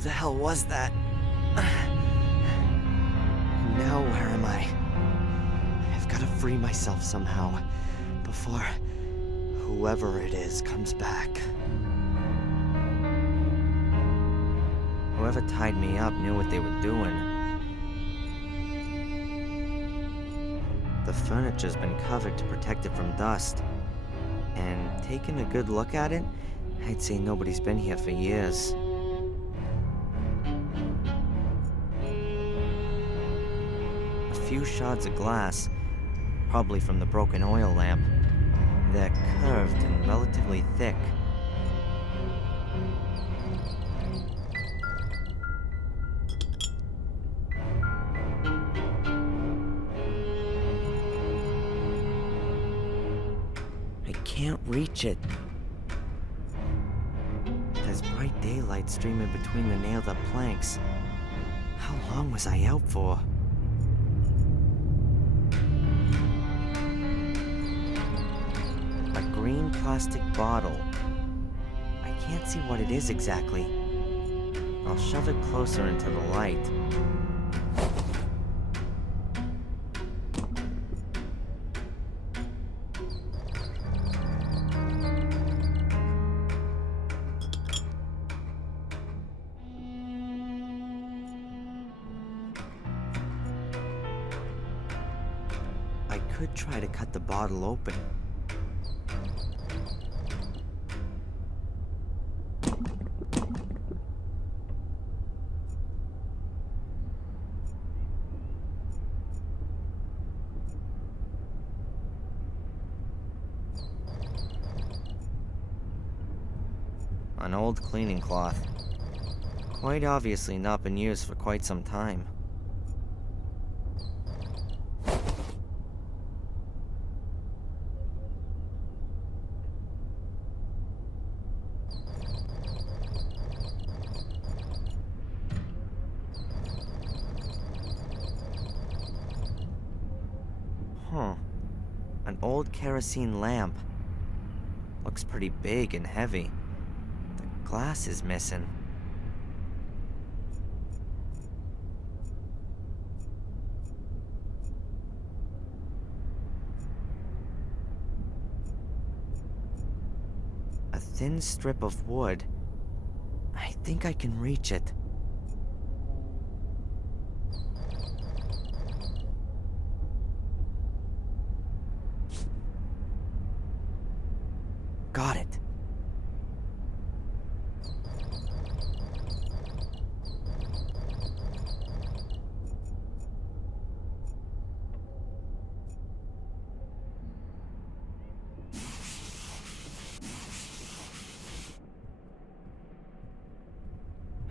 Who the hell was that? Now where am I? I've got to free myself somehow before whoever it is comes back. Whoever tied me up knew what they were doing. The furniture's been covered to protect it from dust. And taking a good look at it, I'd say nobody's been here for years. A few shards of glass, probably from the broken oil lamp. They're curved and relatively thick. I can't reach it. There's bright daylight streaming between the nailed-up planks. How long was I out for? A green plastic bottle. I can't see what it is exactly. I'll shove it closer into the light. I could try to cut the bottle open. An old cleaning cloth. Quite obviously not been used for quite some time. Huh. An old kerosene lamp. Looks pretty big and heavy. The glass is missing. A thin strip of wood. I think I can reach it. Got it.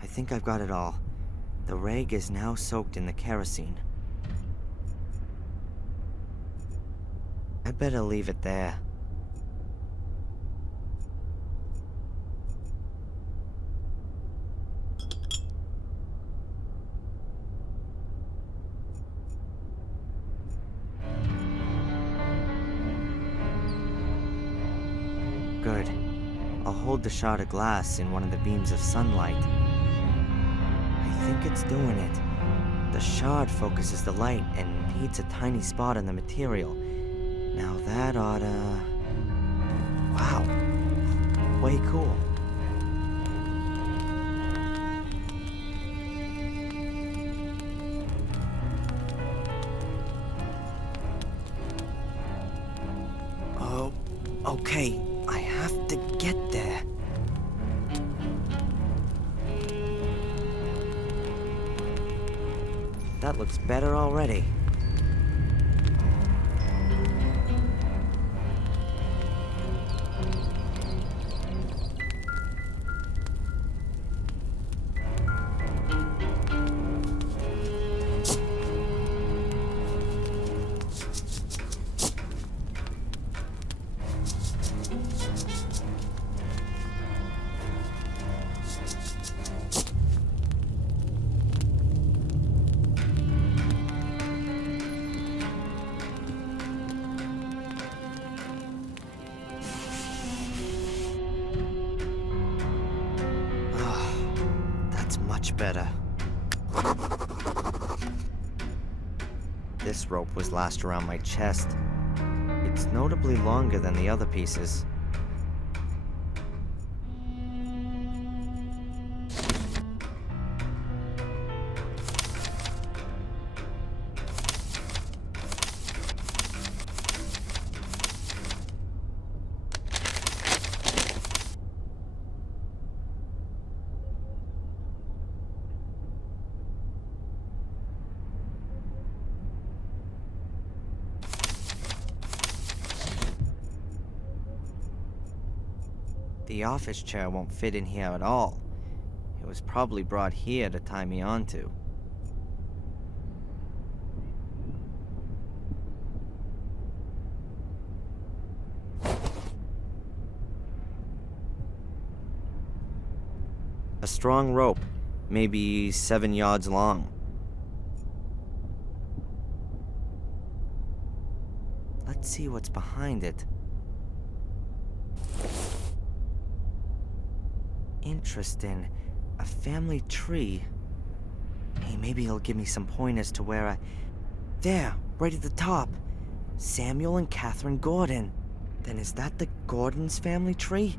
I think I've got it all. The rag is now soaked in the kerosene. I'd better leave it there. Good. I'll hold the shard of glass in one of the beams of sunlight. I think it's doing it. The shard focuses the light and hits a tiny spot on the material. Now that oughta... Wow. Way cool. Oh, okay. I have to get there. That looks better already. Much better. This rope was lashed around my chest. It's notably longer than the other pieces. The office chair won't fit in here at all. It was probably brought here to tie me onto. A strong rope, maybe 7 yards long. Let's see what's behind it. Interesting. A family tree. Hey, maybe he'll give me some pointers to where There, right at the top. Samuel and Catherine Gordon. Then is that the Gordon's family tree?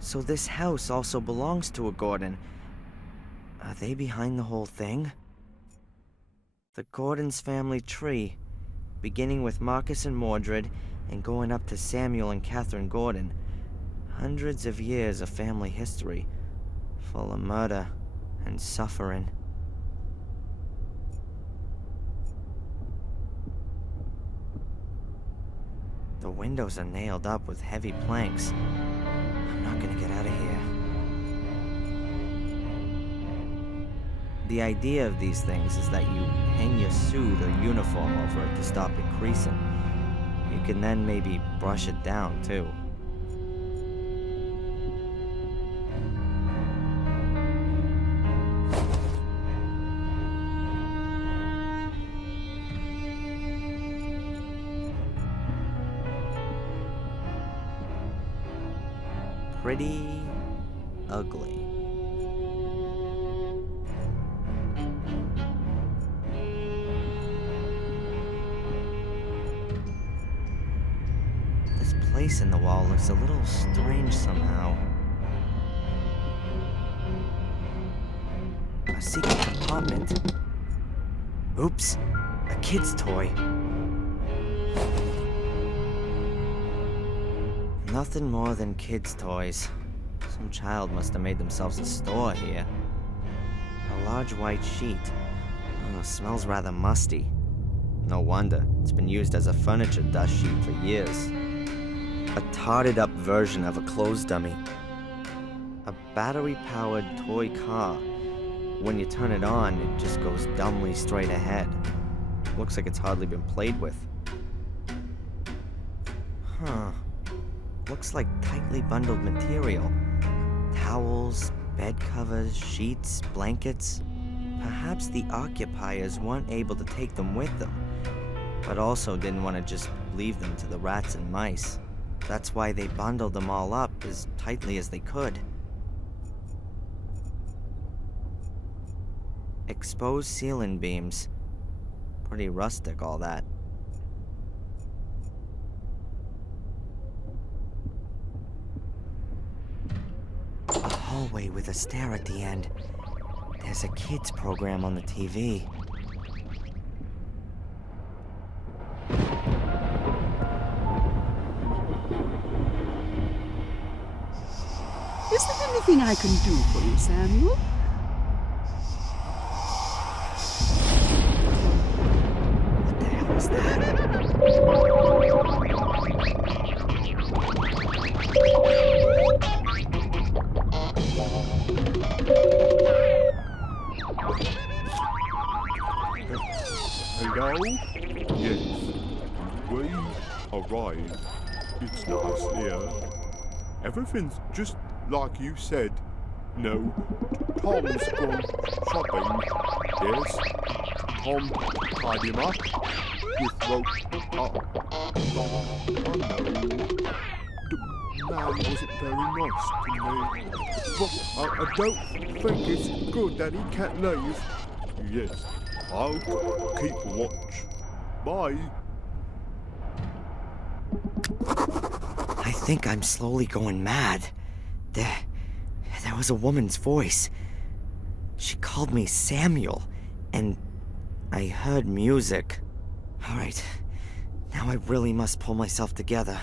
So this house also belongs to a Gordon. Are they behind the whole thing? The Gordon's family tree, beginning with Marcus and Mordred and going up to Samuel and Catherine Gordon. Hundreds of years of family history, full of murder and suffering. The windows are nailed up with heavy planks. I'm not gonna get out of here. The idea of these things is that you hang your suit or uniform over it to stop it creasing. You can then maybe brush it down, too. Pretty ugly. This place in the wall looks a little strange somehow. A secret compartment. Oops, a kid's toy. Nothing more than kids' toys. Some child must have made themselves a store here. A large white sheet. Oh, smells rather musty. No wonder. It's been used as a furniture dust sheet for years. A tarted up version of a clothes dummy. A battery-powered toy car. When you turn it on, it just goes dumbly straight ahead. Looks like it's hardly been played with. Huh. Looks like tightly bundled material. Towels, bed covers, sheets, blankets. Perhaps the occupiers weren't able to take them with them, but also didn't want to just leave them to the rats and mice. That's why they bundled them all up as tightly as they could. Exposed ceiling beams. Pretty rustic, all that. A hallway with a stair at the end. There's a kids program on the TV. Is there anything I can do for you, Samuel? What the hell is that? Hello? Yes. We arrived. It's nice here. Everything's just like you said. No, Tom's gone shopping. Yes. Tom tied him up with rope. Oh no. man wasn't very nice to me. But I don't think it's good that he can't leave. Yes, I'll keep watch. Bye. I think I'm slowly going mad. There was a woman's voice. She called me Samuel, and I heard music. Alright, now I really must pull myself together.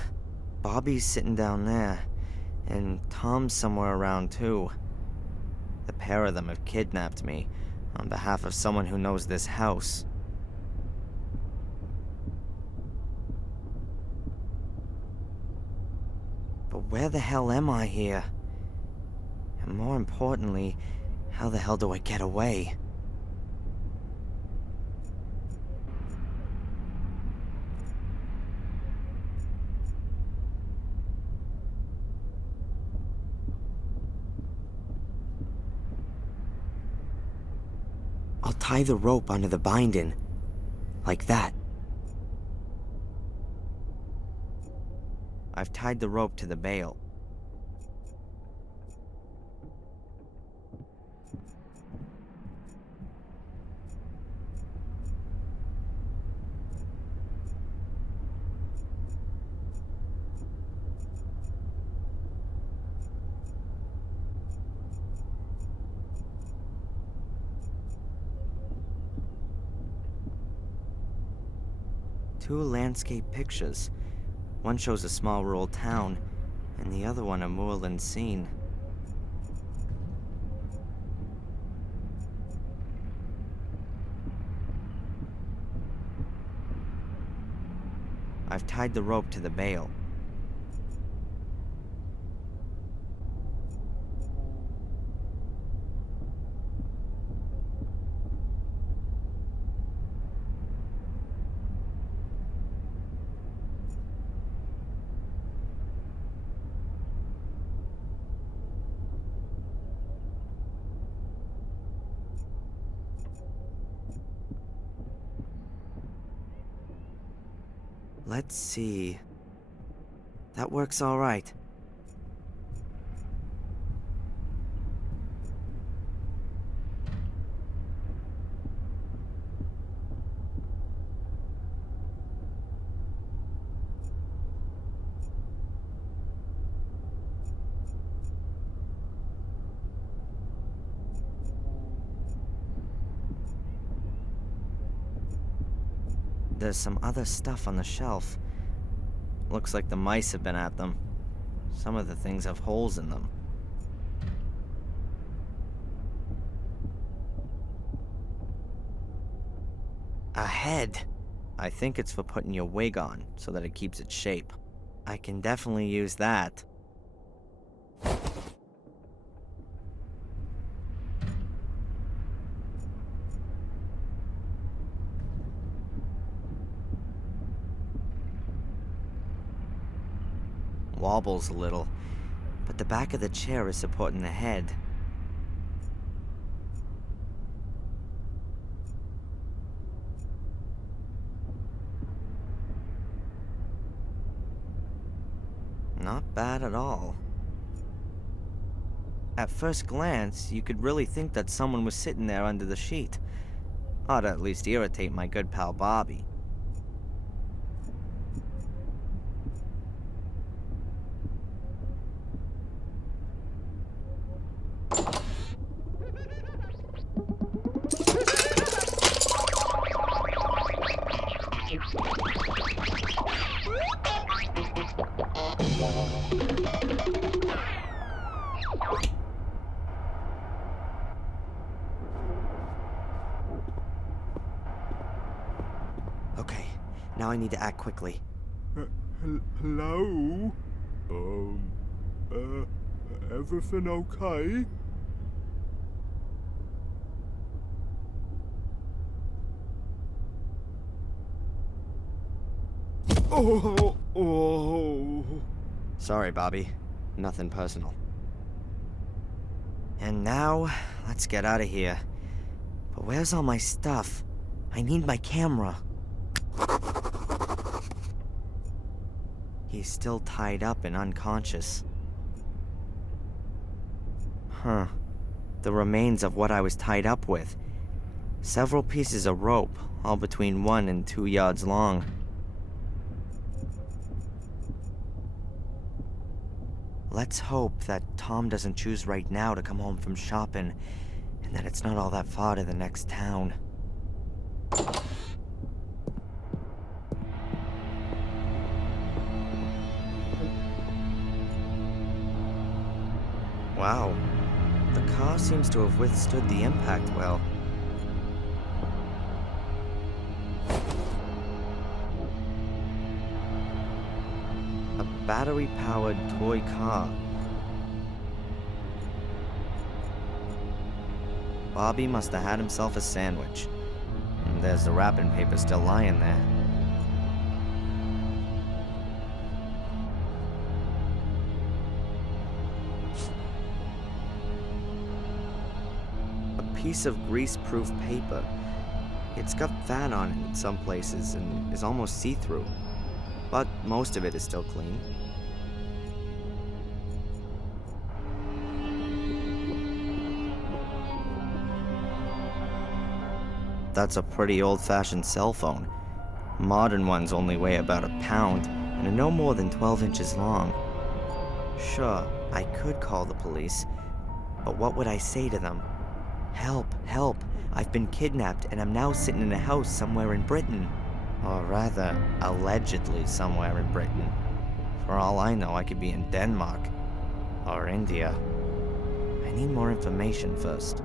Bobby's sitting down there, and Tom's somewhere around too. The pair of them have kidnapped me on behalf of someone who knows this house. But where the hell am I here? And more importantly, how the hell do I get away? I'll tie the rope onto the binding, like that. I've tied the rope to the bale. Two landscape pictures. One shows a small rural town, and the other one a moorland scene. I've tied the rope to the bale. Let's see. That works all right. There's some other stuff on the shelf. Looks like the mice have been at them. Some of the things have holes in them. A head. I think it's for putting your wig on, so that it keeps its shape. I can definitely use that. Wobbles a little, but the back of the chair is supporting the head. Not bad at all. At first glance, you could really think that someone was sitting there under the sheet. Ought to at least irritate my good pal Bobby. Okay, now I need to act quickly. Hello? Everything okay? Oh. Sorry, Bobby. Nothing personal. And now, let's get out of here. But where's all my stuff? I need my camera. He's still tied up and unconscious. Huh. The remains of what I was tied up with. Several pieces of rope, all between 1 and 2 yards long. Let's hope that Tom doesn't choose right now to come home from shopping, and that it's not all that far to the next town. Wow. The car seems to have withstood the impact well. A battery-powered toy car. Bobby must have had himself a sandwich. And there's the wrapping paper still lying there. Piece of grease-proof paper. It's got fat on it in some places and is almost see-through, but most of it is still clean. That's a pretty old-fashioned cell phone. Modern ones only weigh about a pound and are no more than 12 inches long. Sure, I could call the police, but what would I say to them? Help, help, I've been kidnapped and I'm now sitting in a house somewhere in Britain. Or rather, allegedly somewhere in Britain. For all I know, I could be in Denmark. Or India. I need more information first.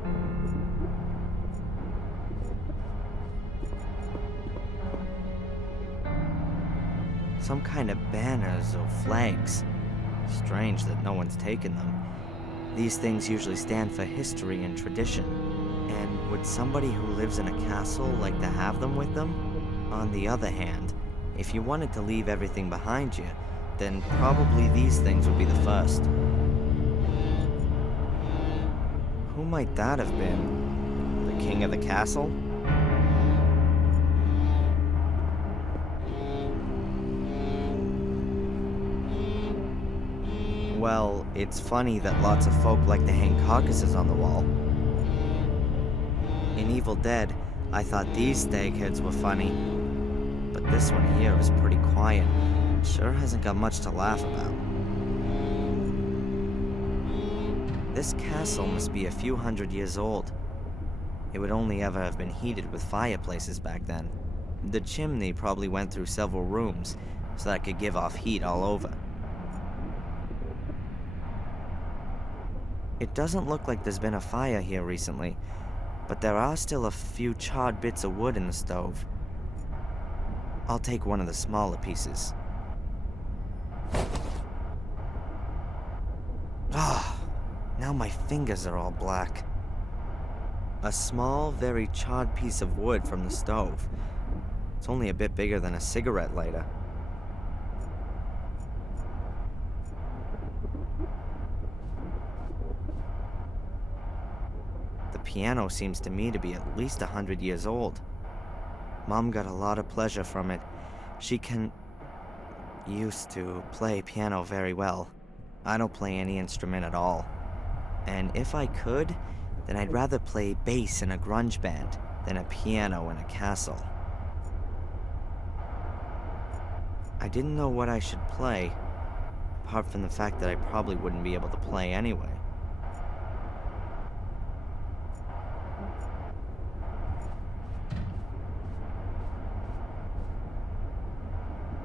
Some kind of banners or flags. Strange that no one's taken them. These things usually stand for history and tradition. And would somebody who lives in a castle like to have them with them? On the other hand, if you wanted to leave everything behind you, then probably these things would be the first. Who might that have been? The king of the castle? Well, it's funny that lots of folk like to hang carcasses on the wall. In Evil Dead, I thought these stagheads were funny. But this one here is pretty quiet. Sure hasn't got much to laugh about. This castle must be a few hundred years old. It would only ever have been heated with fireplaces back then. The chimney probably went through several rooms, so that it could give off heat all over. It doesn't look like there's been a fire here recently, but there are still a few charred bits of wood in the stove. I'll take one of the smaller pieces. Ah, now my fingers are all black. A small, very charred piece of wood from the stove. It's only a bit bigger than a cigarette lighter. The piano seems to me to be at least 100 years old. Mom got a lot of pleasure from it. She used to play piano very well. I don't play any instrument at all. And if I could, then I'd rather play bass in a grunge band than a piano in a castle. I didn't know what I should play, apart from the fact that I probably wouldn't be able to play anyway.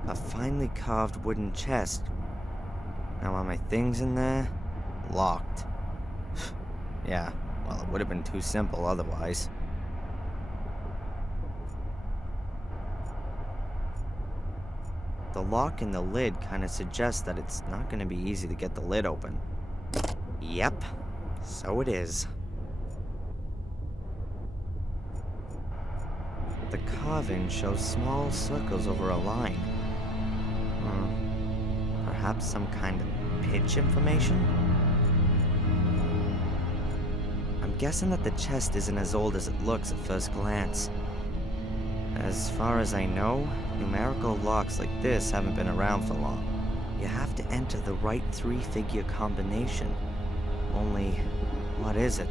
A finely carved wooden chest. Now are my things in there? Locked. Yeah, well, it would have been too simple otherwise. The lock in the lid kind of suggests that it's not going to be easy to get the lid open. Yep, so it is. The carving shows small circles over a line. Perhaps some kind of pitch information? I'm guessing that the chest isn't as old as it looks at first glance. As far as I know, numerical locks like this haven't been around for long. You have to enter the right 3-figure combination. Only, what is it?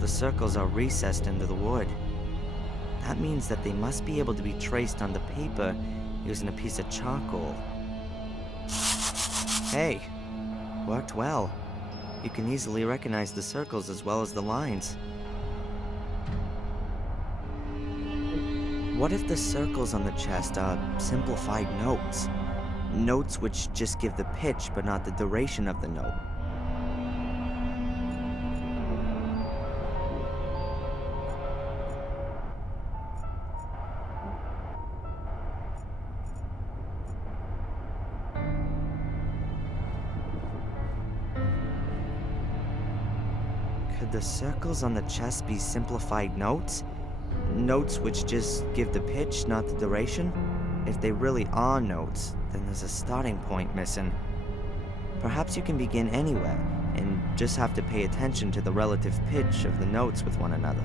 The circles are recessed into the wood. That means that they must be able to be traced on the paper using a piece of charcoal. Hey, worked well. You can easily recognize the circles as well as the lines. What if the circles on the chest are simplified notes? Notes which just give the pitch but not the duration of the note. Could the circles on the chest be simplified notes? Notes which just give the pitch, not the duration? If they really are notes, then there's a starting point missing. Perhaps you can begin anywhere, and just have to pay attention to the relative pitch of the notes with one another.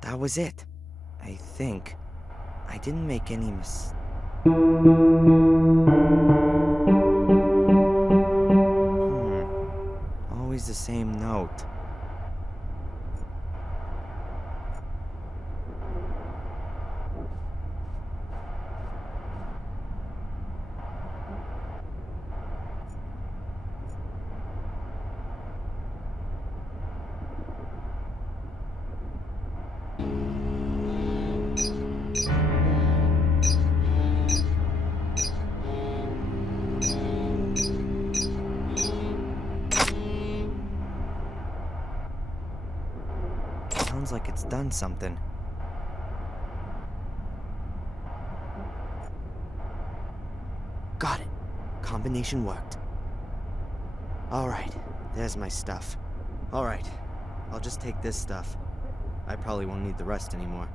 That was it. I think. I didn't make any Always the same note. Sounds like it's done something. Got it. Combination worked. Alright, there's my stuff. Alright, I'll just take this stuff. I probably won't need the rest anymore.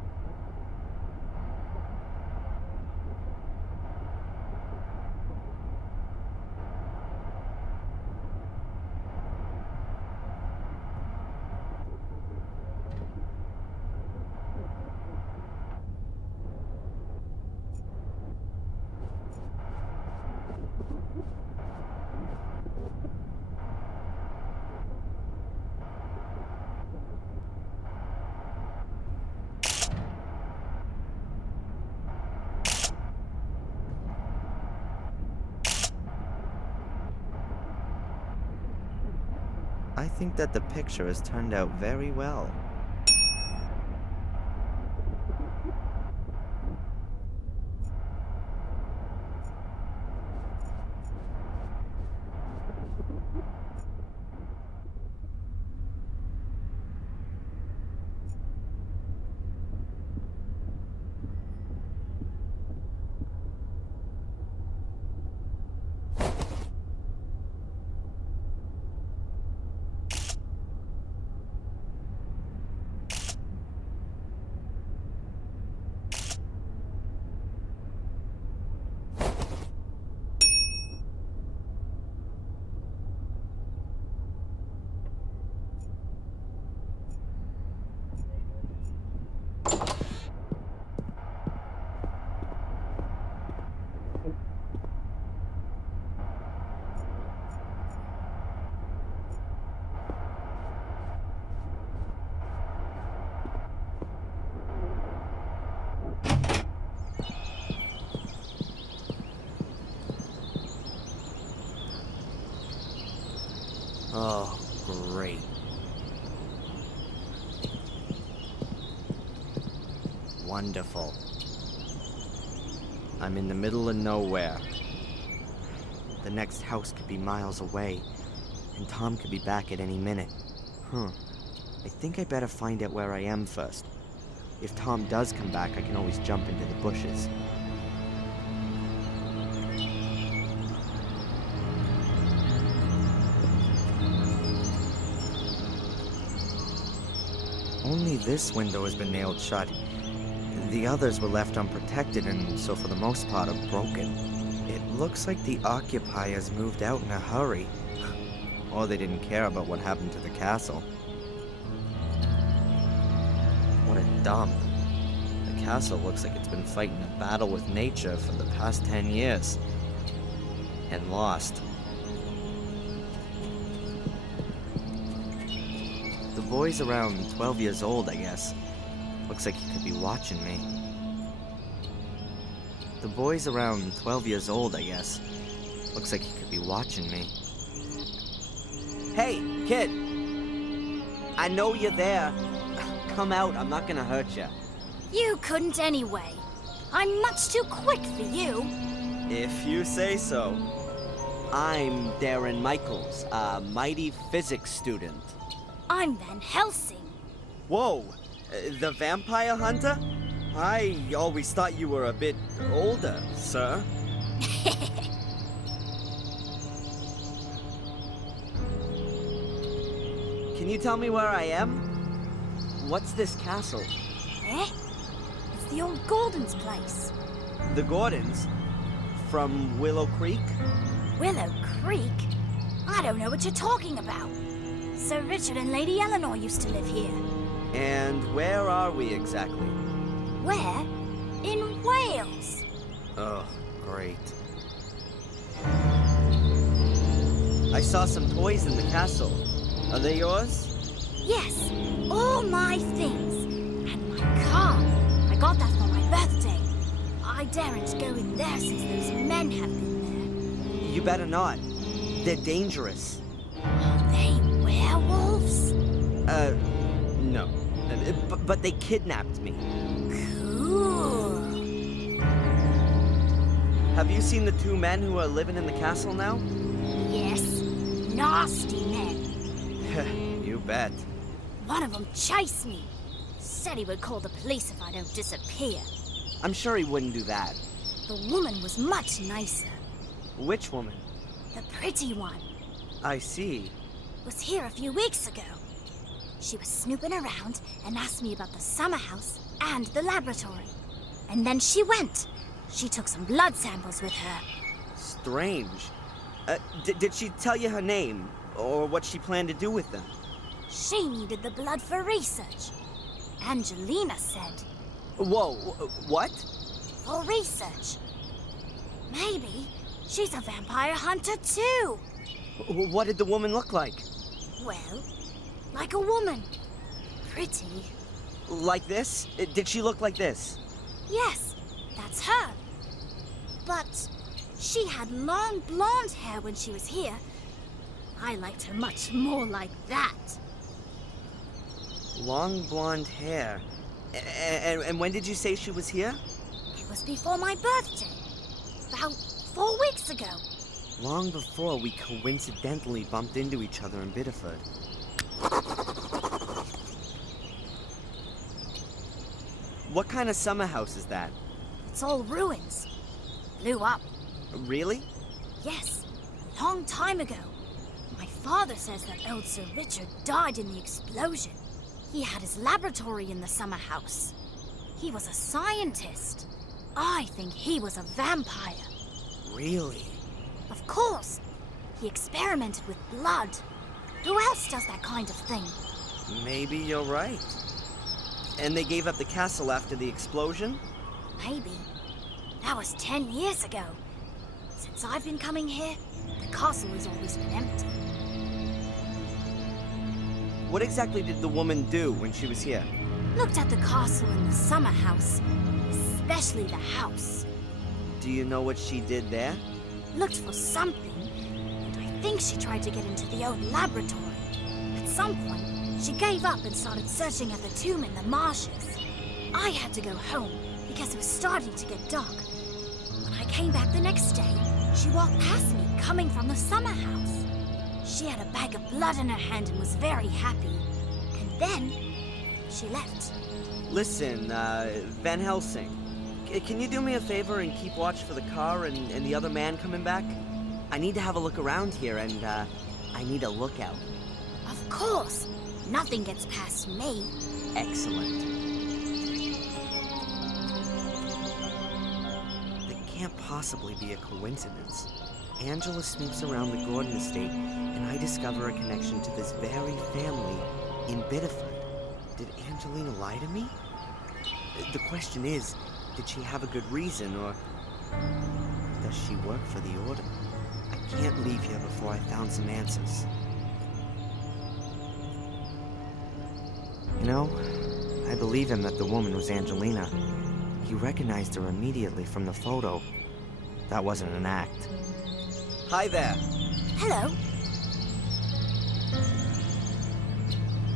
I think that the picture has turned out very well. Wonderful. I'm in the middle of nowhere. The next house could be miles away, and Tom could be back at any minute. I think I better find out where I am first. If Tom does come back, I can always jump into the bushes. Only this window has been nailed shut. The others were left unprotected and so for the most part are broken. It looks like the occupiers moved out in a hurry. Or they didn't care about what happened to the castle. What a dump. The castle looks like it's been fighting a battle with nature for the past 10 years. And lost. The boy's around 12 years old, I guess. Looks like he could be watching me. The boy's around 12 years old, I guess. Looks like he could be watching me. Hey, kid! I know you're there. Come out, I'm not gonna hurt you. You couldn't anyway. I'm much too quick for you. If you say so. I'm Darren Michaels, a mighty physics student. I'm Van Helsing. Whoa! The vampire hunter? I always thought you were a bit older, sir. Can you tell me where I am? What's this castle? Eh? It's the old Gordon's place. The Gordons? From Willow Creek? Willow Creek? I don't know what you're talking about. Sir Richard and Lady Eleanor used to live here. And where are we exactly? Where? In Wales. Oh, great. I saw some toys in the castle. Are they yours? Yes, all my things. And my car. I got that for my birthday. I daren't go in there since those men have been there. You better not. They're dangerous. Are they werewolves? No. But they kidnapped me. Cool. Have you seen the two men who are living in the castle now? Yes, nasty men. You bet. One of them chased me. Said he would call the police if I don't disappear. I'm sure he wouldn't do that. The woman was much nicer. Which woman? The pretty one. I see. Was here a few weeks ago. She was snooping around and asked me about the summer house and the laboratory. And then she went. She took some blood samples with her. Strange. Did she tell you her name? Or what she planned to do with them? She needed the blood for research. Angelina said. Whoa, what? For research. Maybe she's a vampire hunter too. What did the woman look like? Well, like a woman. Pretty. Like this? Did she look like this? Yes, that's her. But she had long blonde hair when she was here. I liked her much more like that. Long blonde hair. And when did you say she was here? It was before my birthday. About 4 weeks ago. Long before we coincidentally bumped into each other in Biddeford. What kind of summer house is that? It's all ruins. Blew up. Really? Yes, a long time ago. My father says that old Sir Richard died in the explosion. He had his laboratory in the summer house. He was a scientist. I think he was a vampire. Really? Of course. He experimented with blood. Who else does that kind of thing? Maybe you're right. And they gave up the castle after the explosion? Maybe. That was 10 years ago. Since I've been coming here, the castle has always been empty. What exactly did the woman do when she was here? Looked at the castle and the summer house, especially the house. Do you know what she did there? Looked for something, and I think she tried to get into the old laboratory. At some point, she gave up and started searching at the tomb in the marshes. I had to go home because it was starting to get dark. When I came back the next day, she walked past me coming from the summer house. She had a bag of blood in her hand and was very happy. And then she left. Listen, Van Helsing, can you do me a favor and keep watch for the car and the other man coming back? I need to have a look around here and, I need a lookout. Of course. Nothing gets past me. Excellent. It can't possibly be a coincidence. Angela snoopes around the Gordon estate, and I discover a connection to this very family in Biddeford. Did Angelina lie to me? The question is, did she have a good reason, or does she work for the Order? I can't leave here before I found some answers. You know, I believe him that the woman was Angelina. He recognized her immediately from the photo. That wasn't an act. Hi there. Hello.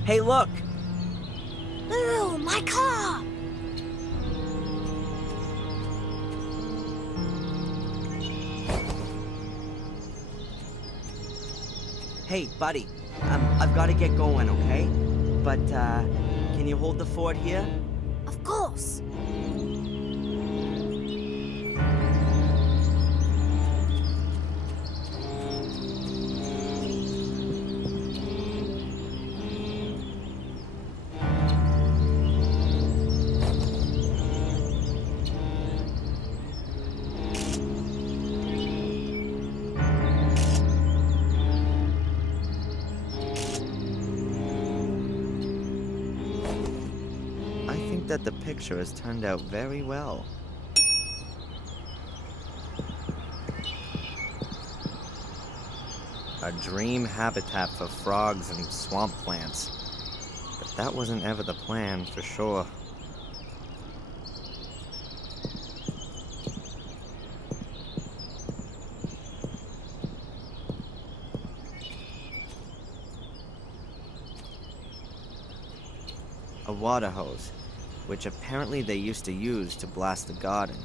Hey, look! Ooh, my car! Hey, buddy. I've got to get going, okay? But, can you hold the fort here? Of course. That the picture has turned out very well. A dream habitat for frogs and swamp plants. But that wasn't ever the plan, for sure. A water hose, which apparently they used to use to blast the garden.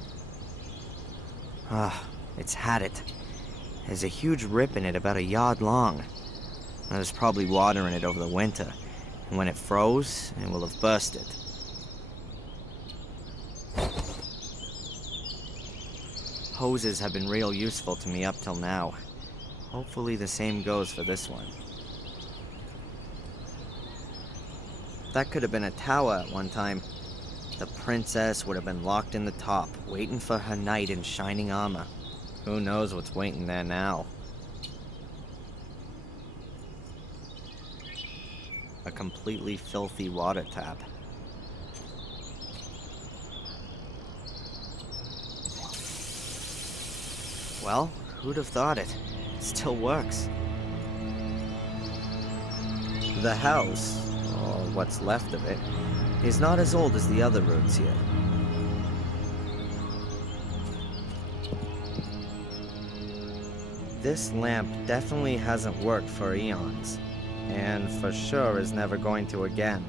Ah, it's had it. There's a huge rip in it about a yard long. There's probably water in it over the winter, and when it froze, it will have bursted. Hoses have been real useful to me up till now. Hopefully the same goes for this one. That could have been a tower at one time. The princess would have been locked in the top, waiting for her knight in shining armor. Who knows what's waiting there now? A completely filthy water tap. Well, who'd have thought it? It still works. The house, or what's left of it, is not as old as the other roads here. This lamp definitely hasn't worked for eons, and for sure is never going to again.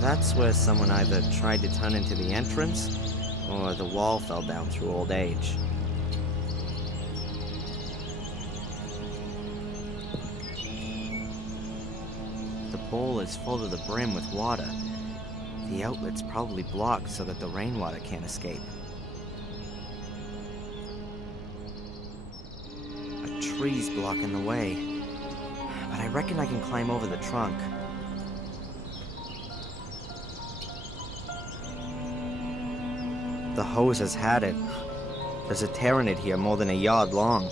That's where someone either tried to turn into the entrance, or the wall fell down through old age. The bowl is full to the brim with water. The outlet's probably blocked so that the rainwater can't escape. A tree's blocking the way, but I reckon I can climb over the trunk. The hose has had it. There's a tear in it here more than a yard long.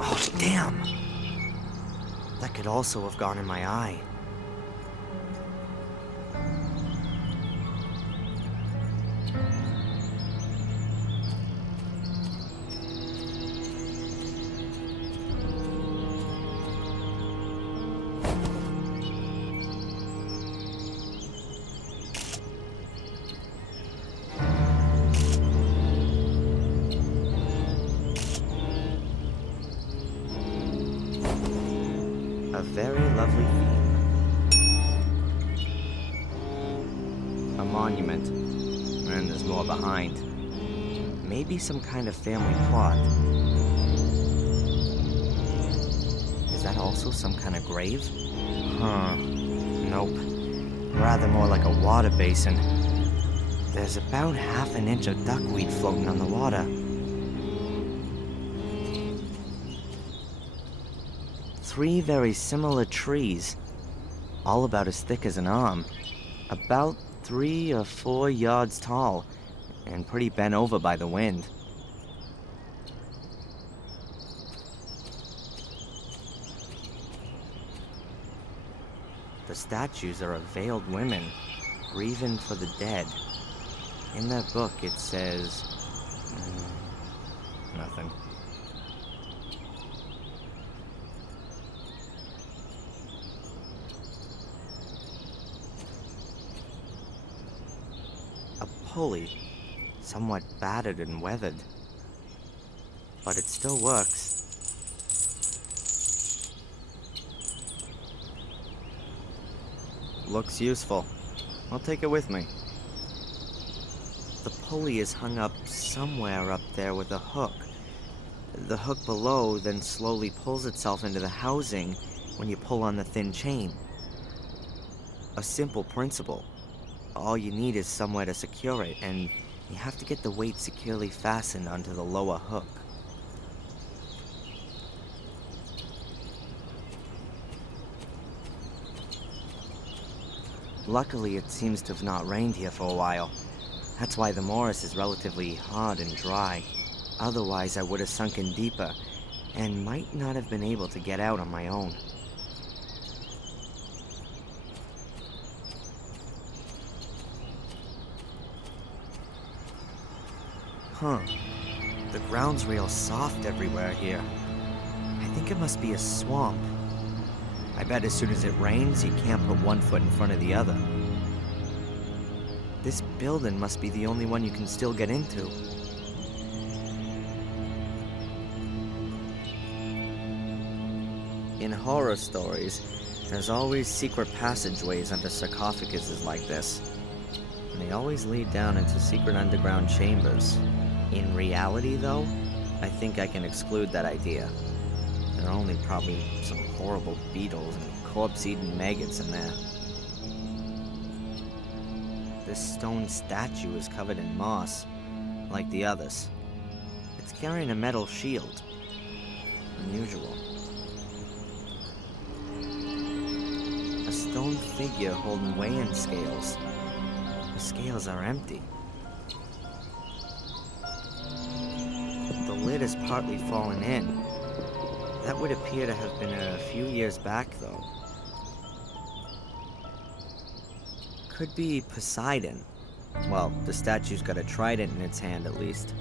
Oh, damn! That could also have gone in my eye. very lovely theme. A monument. And there's more behind. Maybe some kind of family plot. Is that also some kind of grave? Huh. Nope. Rather more like a water basin. There's about half an inch of duckweed floating on the water. 3 very similar trees, all about as thick as an arm, about 3 or 4 yards tall, and pretty bent over by the wind. The statues are of veiled women, grieving for the dead. In that book it says... nothing. A pulley, somewhat battered and weathered. But it still works. Looks useful. I'll take it with me. The pulley is hung up somewhere up there with a hook. The hook below then slowly pulls itself into the housing when you pull on the thin chain. A simple principle. All you need is somewhere to secure it, and you have to get the weight securely fastened onto the lower hook. Luckily, it seems to have not rained here for a while. That's why the morass is relatively hard and dry. Otherwise, I would have sunk in deeper, and might not have been able to get out on my own. Huh. The ground's real soft everywhere here. I think it must be a swamp. I bet as soon as it rains, you can't put one foot in front of the other. This building must be the only one you can still get into. In horror stories, there's always secret passageways under sarcophaguses like this. And they always lead down into secret underground chambers. In reality, though, I think I can exclude that idea. There are only probably some horrible beetles and corpse-eating maggots in there. This stone statue is covered in moss, like the others. It's carrying a metal shield. Unusual. A stone figure holding weighing scales. The scales are empty. The lid is partly fallen in. That would appear to have been a few years back, though. Could be Poseidon. Well, the statue's got a trident in its hand, at least.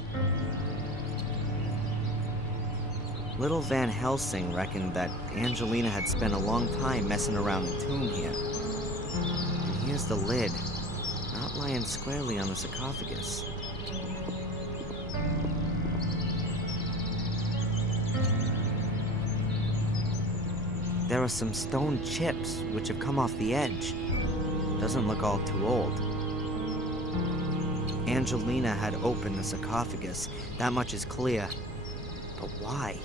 Little Van Helsing reckoned that Angelina had spent a long time messing around the tomb here. And here's the lid, not lying squarely on the sarcophagus. There are some stone chips which have come off the edge. Doesn't look all too old. Angelina had opened the sarcophagus, that much is clear. But why?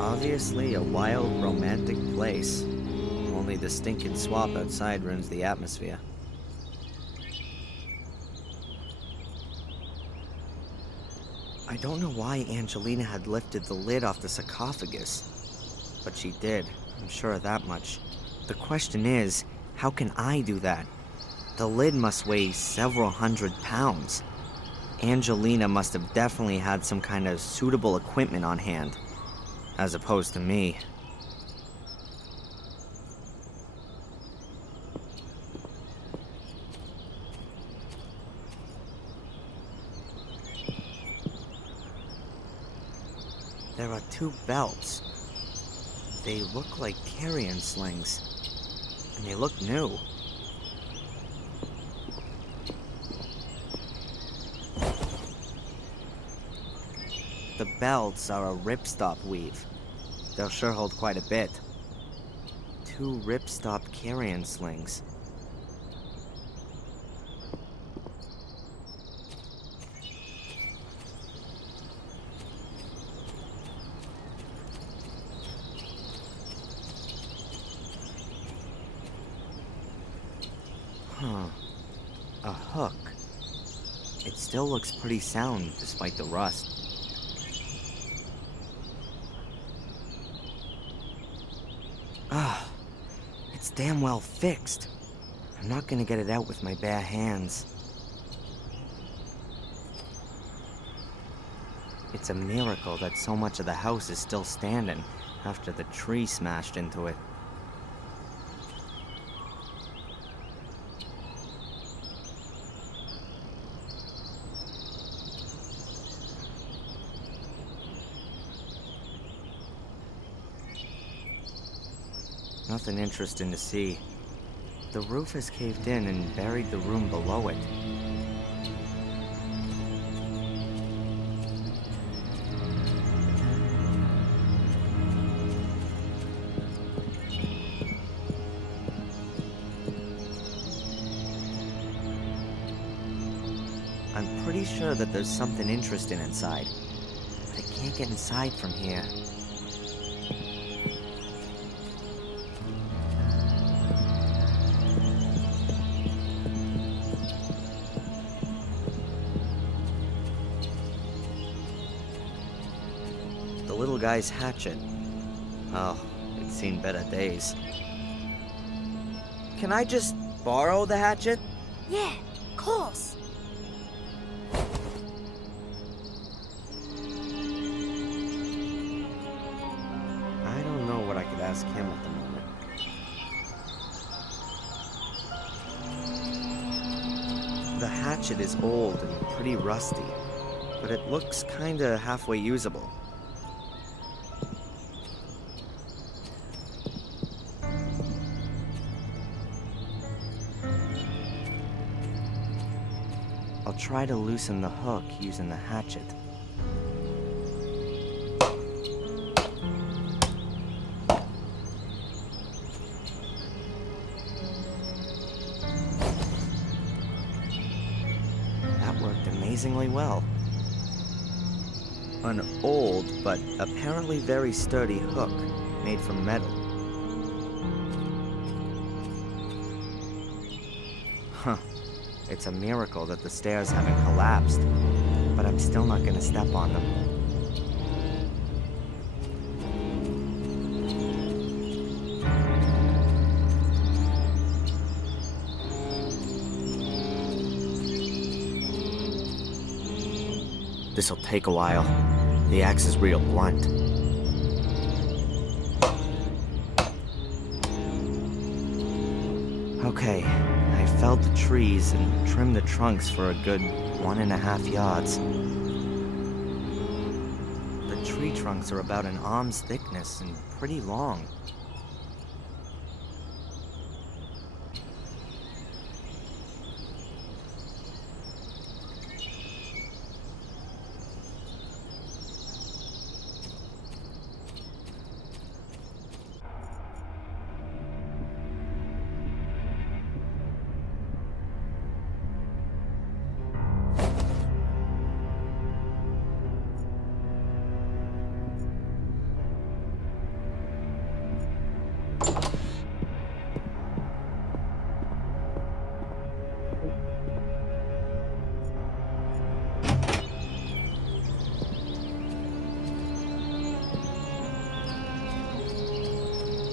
Obviously a wild, romantic place. Only the stinking swamp outside ruins the atmosphere. I don't know why Angelina had lifted the lid off the sarcophagus, but she did, I'm sure of that much. The question is, how can I do that? The lid must weigh several hundred pounds. Angelina must have definitely had some kind of suitable equipment on hand. As opposed to me. There are two belts. They look like carrion slings. And they look new. The belts are a ripstop weave. They'll sure hold quite a bit. Two ripstop carrion slings. Huh. A hook. It still looks pretty sound despite the rust. Ah, it's damn well fixed. I'm not gonna get it out with my bare hands. It's a miracle that so much of the house is still standing after the tree smashed into it. Nothing interesting to see. The roof has caved in and buried the room below it. I'm pretty sure that there's something interesting inside, but I can't get inside from here. The little guy's hatchet. Oh, it's seen better days. Can I just borrow the hatchet? Yeah, of course. I don't know what I could ask him at the moment. The hatchet is old and pretty rusty, but it looks kinda halfway usable. I'll try to loosen the hook using the hatchet. That worked amazingly well. An old, but apparently very sturdy hook made from metal. Huh. It's a miracle that the stairs haven't collapsed, but I'm still not gonna step on them. This'll take a while. The axe is real blunt. Okay. I felled the trees and trimmed the trunks for a good 1.5 yards. The tree trunks are about an arm's thickness and pretty long.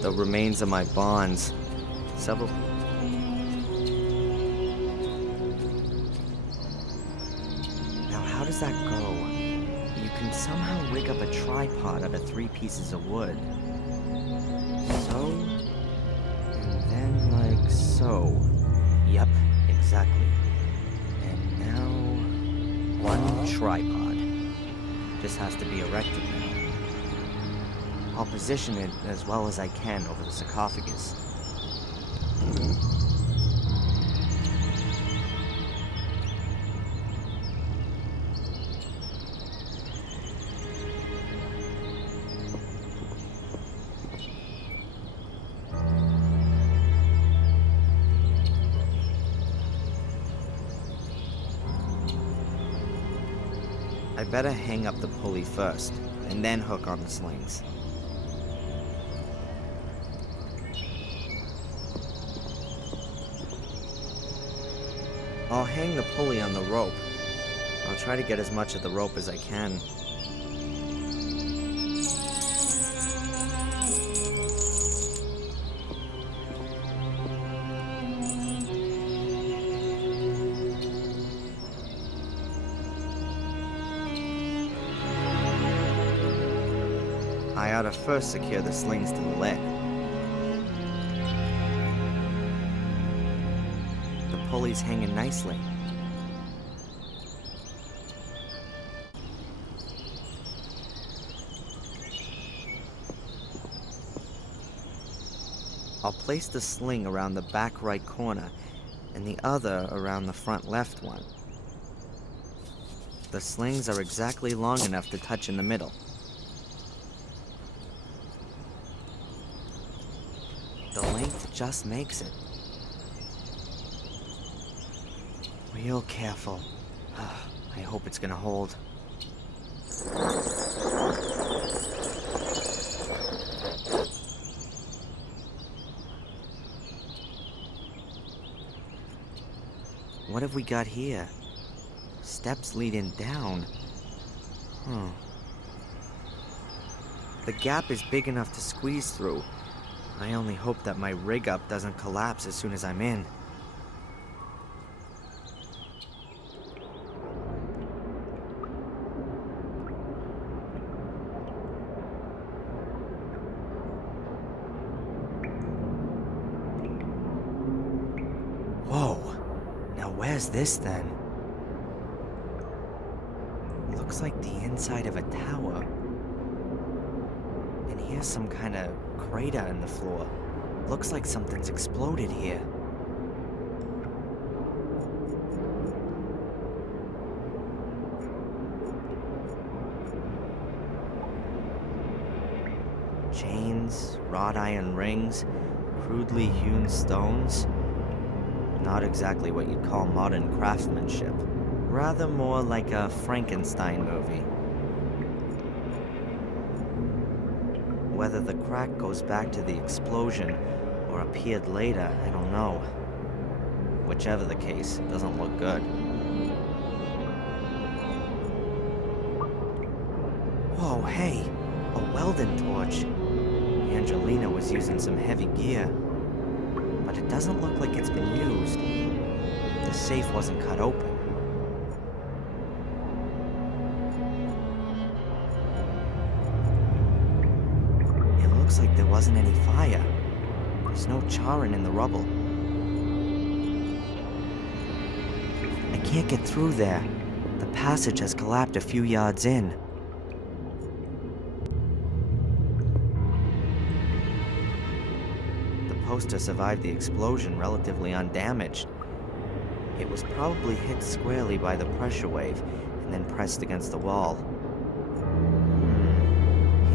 The remains of my bonds. Several... Now, how does that go? You can somehow rig up a tripod out of 3 pieces of wood. So... and then like so. Yep, exactly. And now... 1 tripod. Just has to be erected now. I'll position it as well as I can over the sarcophagus. I better hang up the pulley first, and then hook on the slings. I'll hang the pulley on the rope. I'll try to get as much of the rope as I can. I ought to first secure the slings to the lid. The pulley's hanging nicely. I'll place the sling around the back right corner and the other around the front left one. The slings are exactly long enough to touch in the middle. The length just makes it. Real careful. I hope it's gonna hold. What have we got here? Steps leading down. The gap is big enough to squeeze through. I only hope that my rig up doesn't collapse as soon as I'm in. Whoa! Now where's this then? Looks like the inside of a tower. And here's some kind of crater in the floor. Looks like something's exploded here. Chains, wrought iron rings, crudely hewn stones. Not exactly what you'd call modern craftsmanship. Rather more like a Frankenstein movie. Whether the crack goes back to the explosion or appeared later, I don't know. Whichever the case, it doesn't look good. Whoa, hey! A welding torch! Angelina was using some heavy gear. But it doesn't look like it's been used. The safe wasn't cut open. Looks like there wasn't any fire. There's no charring in the rubble. I can't get through there. The passage has collapsed a few yards in. The poster survived the explosion relatively undamaged. It was probably hit squarely by the pressure wave and then pressed against the wall.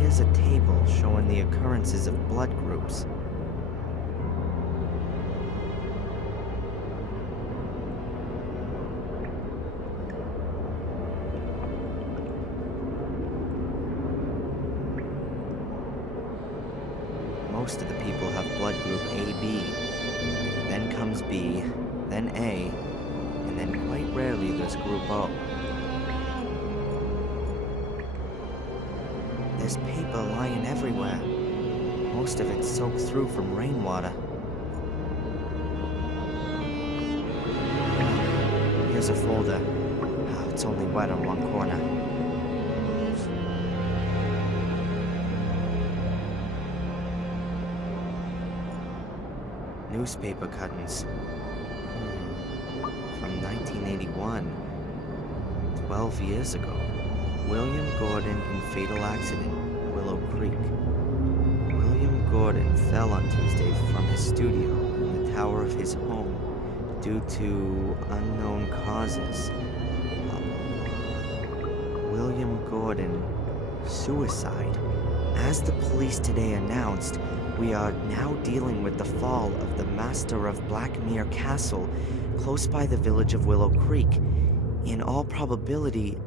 Here's a table showing the occurrences of blood groups. Most of the people have blood group AB. Then comes B, then A, and then quite rarely there's group O. There's paper lying everywhere. Most of it soaked through from rainwater. Here's a folder. It's only wet on one corner. Newspaper cuttings. From 1981. 12 years ago. William Gordon in fatal accident, Willow Creek. Gordon fell on Tuesday from his studio in the tower of his home due to unknown causes. Blah, blah, blah. William Gordon, suicide. As the police today announced, we are now dealing with the fall of the master of Blackmere Castle, close by the village of Willow Creek. In all probability,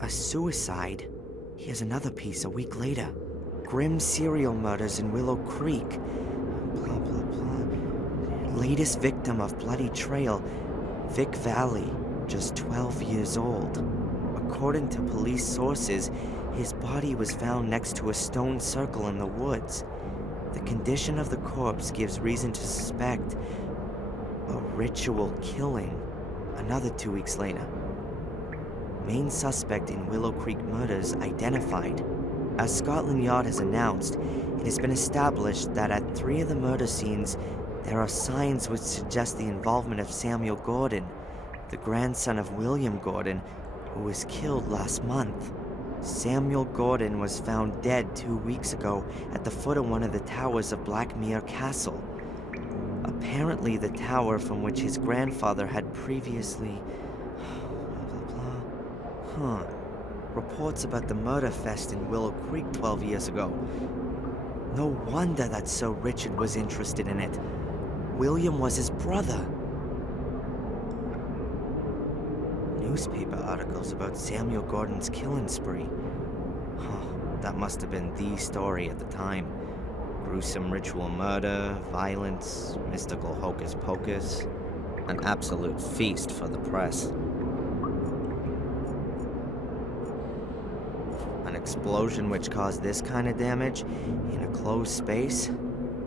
a suicide. Here's another piece a week later. Grim serial murders in Willow Creek. Blah, blah, blah. Latest victim of Bloody Trail, Vic Valley, just 12 years old. According to police sources, his body was found next to a stone circle in the woods. The condition of the corpse gives reason to suspect a ritual killing. Another 2 weeks later. Main suspect in Willow Creek murders identified. As Scotland Yard has announced, it has been established that at 3 of the murder scenes, there are signs which suggest the involvement of Samuel Gordon, the grandson of William Gordon, who was killed last month. Samuel Gordon was found dead 2 weeks ago at the foot of one of the towers of Blackmere Castle. Apparently the tower from which his grandfather had previously... blah, blah, blah. Reports about the murder fest in Willow Creek 12 years ago. No wonder that Sir Richard was interested in it. William was his brother. Newspaper articles about Samuel Gordon's killing spree. That must have been the story at the time. Gruesome ritual murder, violence, mystical hocus pocus. An absolute feast for the press. An explosion which caused this kind of damage in a closed space?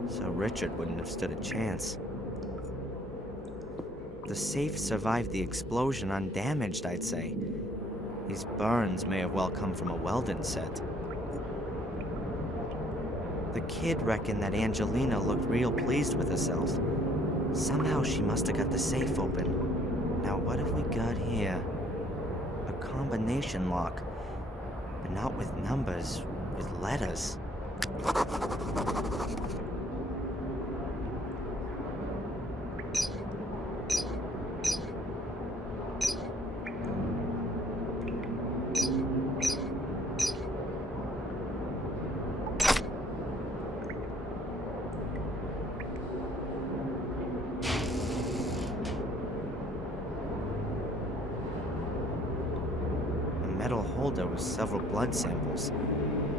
So Richard wouldn't have stood a chance. The safe survived the explosion undamaged, I'd say. These burns may have well come from a Weldon set. The kid reckoned that Angelina looked real pleased with herself. Somehow she must have got the safe open. Now what have we got here? A combination lock. But not with numbers, with letters. Metal holder with several blood samples.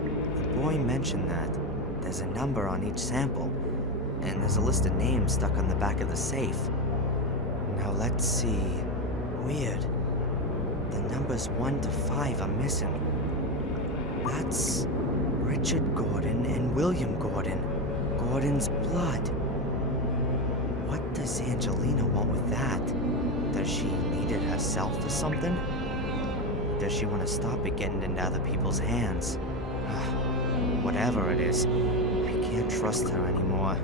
The boy mentioned that there's a number on each sample, and there's a list of names stuck on the back of the safe. Now let's see. Weird. The numbers 1 to 5 are missing. That's Richard Gordon and William Gordon. Gordon's blood. What does Angelina want with that? Does she need it herself or something? Does she want to stop it getting into other people's hands? Whatever it is, I can't trust her anymore.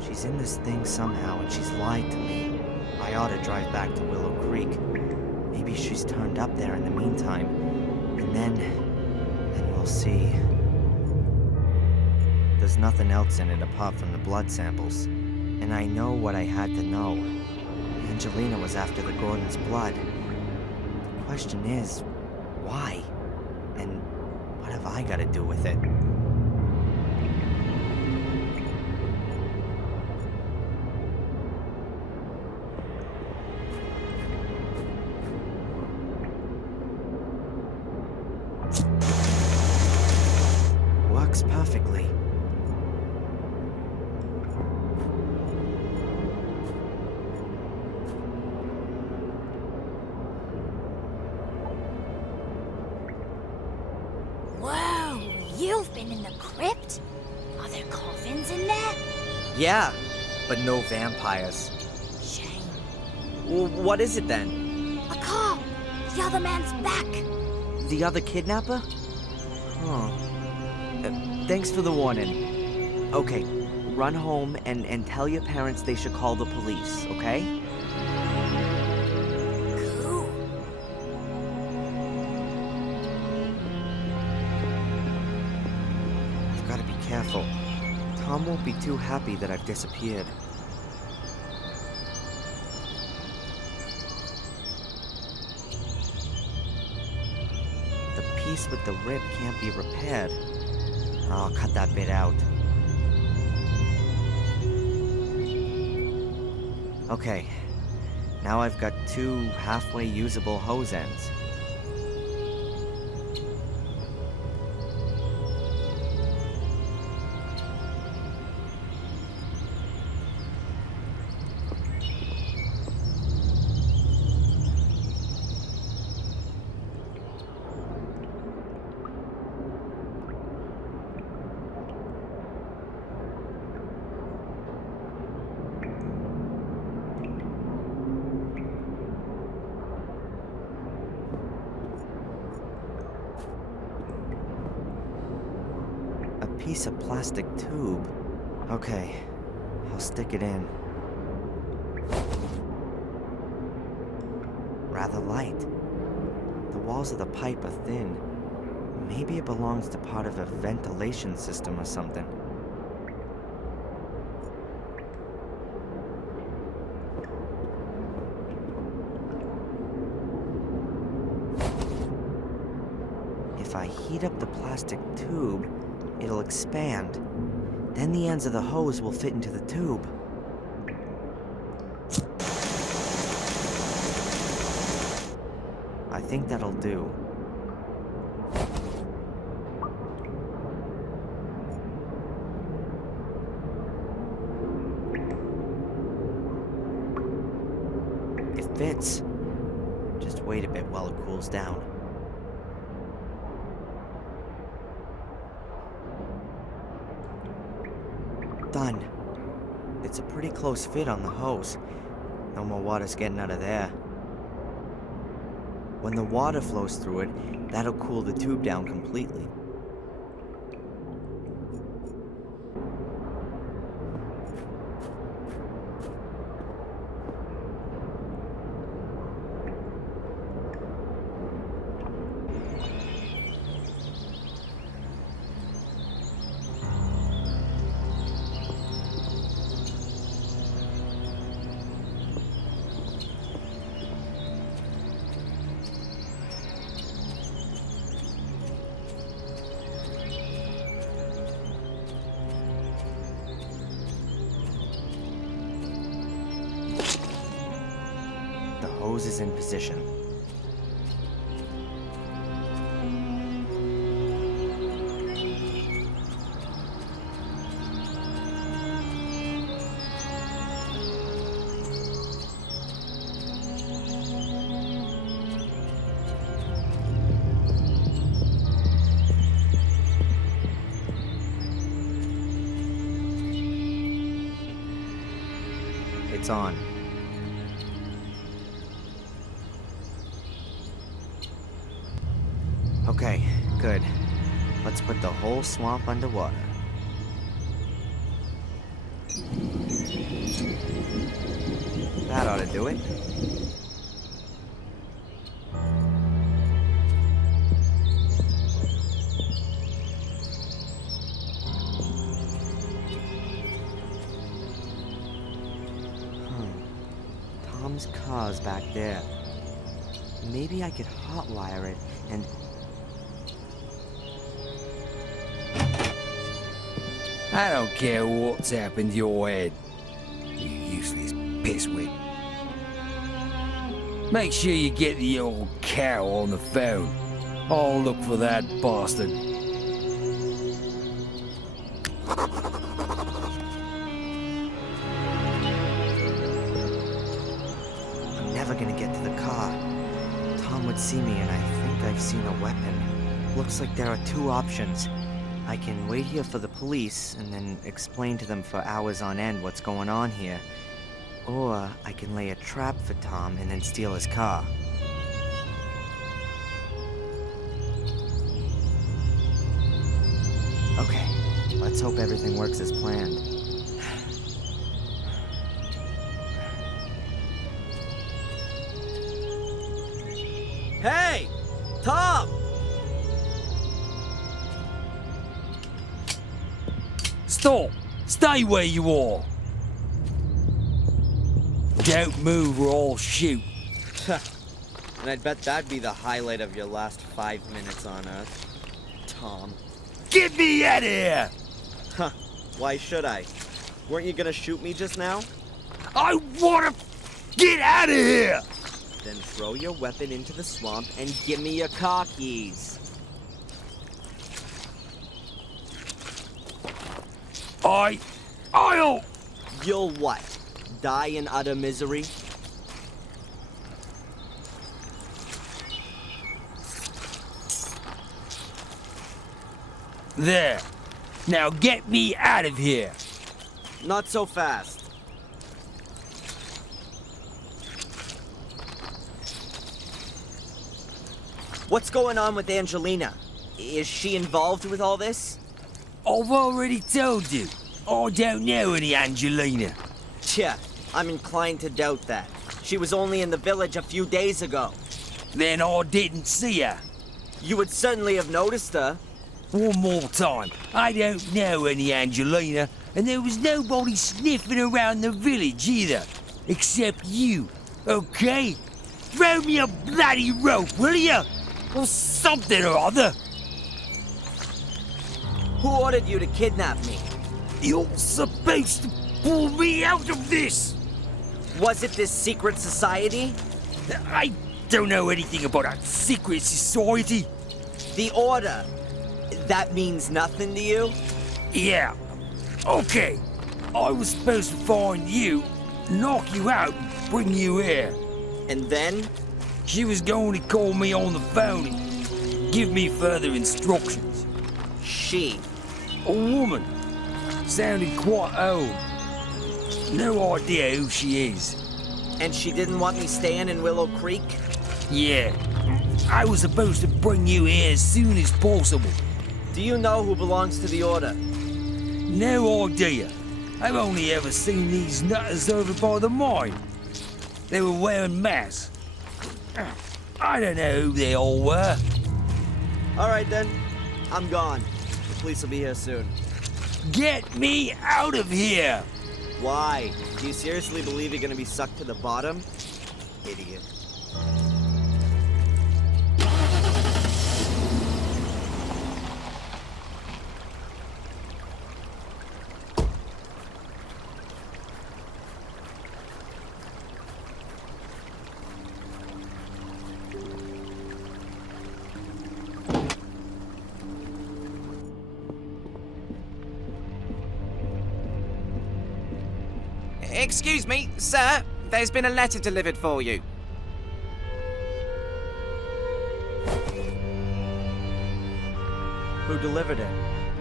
She's in this thing somehow and she's lied to me. I ought to drive back to Willow Creek. Maybe she's turned up there in the meantime. And then we'll see. There's nothing else in it apart from the blood samples. And I know what I had to know. Angelina was after the Gordon's blood. The question is, why? And what have I got to do with it? Works perfectly. You've been in the crypt? Are there coffins in there? Yeah, but no vampires. Shame. Well, what is it then? A car! The other man's back! The other kidnapper? Huh. Thanks for the warning. Okay, run home and tell your parents they should call the police, okay? Cool. I've got to be careful. Tom won't be too happy that I've disappeared. The piece with the rib can't be repaired. I'll cut that bit out. Okay, now I've got 2 halfway usable hose ends. Piece of plastic tube. Okay, I'll stick it in. Rather light. The walls of the pipe are thin. Maybe it belongs to part of a ventilation system or something. If I heat up the plastic tube, it'll expand. Then the ends of the hose will fit into the tube. I think that'll do. It fits. Just wait a bit while it cools down. Done. It's a pretty close fit on the hose. No more water's getting out of there. When the water flows through it, that'll cool the tube down completely. Hose is in position. It's on. Okay, good. Let's put the whole swamp underwater. That ought to do it. Tom's car's back there. Maybe I could hotwire it and... I don't care what's happened to your head, you useless pisswit. Make sure you get the old cow on the phone. I'll look for that bastard. I'm never gonna get to the car. Tom would see me and I think I've seen a weapon. Looks like there are 2 options. I can wait here for the police and then explain to them for hours on end what's going on here. Or I can lay a trap for Tom and then steal his car. Okay, let's hope everything works as planned. Hey! Tom! Stop! Stay where you are. Don't move or I'll shoot. And I'd bet that'd be the highlight of your last 5 minutes on Earth. Tom. Get me out of here! Huh. Why should I? Weren't you gonna shoot me just now? I wanna get out of here! Then throw your weapon into the swamp and give me your car keys. I'll... You'll what? Die in utter misery? There. Now get me out of here. Not so fast. What's going on with Angelina? Is she involved with all this? I've already told you. I don't know any Angelina. Tja, I'm inclined to doubt that. She was only in the village a few days ago. Then I didn't see her. You would certainly have noticed her. One more time. I don't know any Angelina, and there was nobody sniffing around the village either. Except you, okay? Throw me a bloody rope, will you? Or something or other. Who ordered you to kidnap me? You're supposed to pull me out of this! Was it this secret society? I don't know anything about a secret society. The Order. That means nothing to you? Yeah. Okay. I was supposed to find you, knock you out, and bring you here. And then? She was going to call me on the phone and give me further instructions. She? A woman. Sounded quite old. No idea who she is. And she didn't want me staying in Willow Creek? Yeah. I was supposed to bring you here as soon as possible. Do you know who belongs to the Order? No idea. I've only ever seen these nutters over by the mine. They were wearing masks. I don't know who they all were. All right then. I'm gone. The police will be here soon. Get me out of here! Why? Do you seriously believe you're gonna be sucked to the bottom? Idiot. Excuse me, sir. There's been a letter delivered for you. Who delivered it?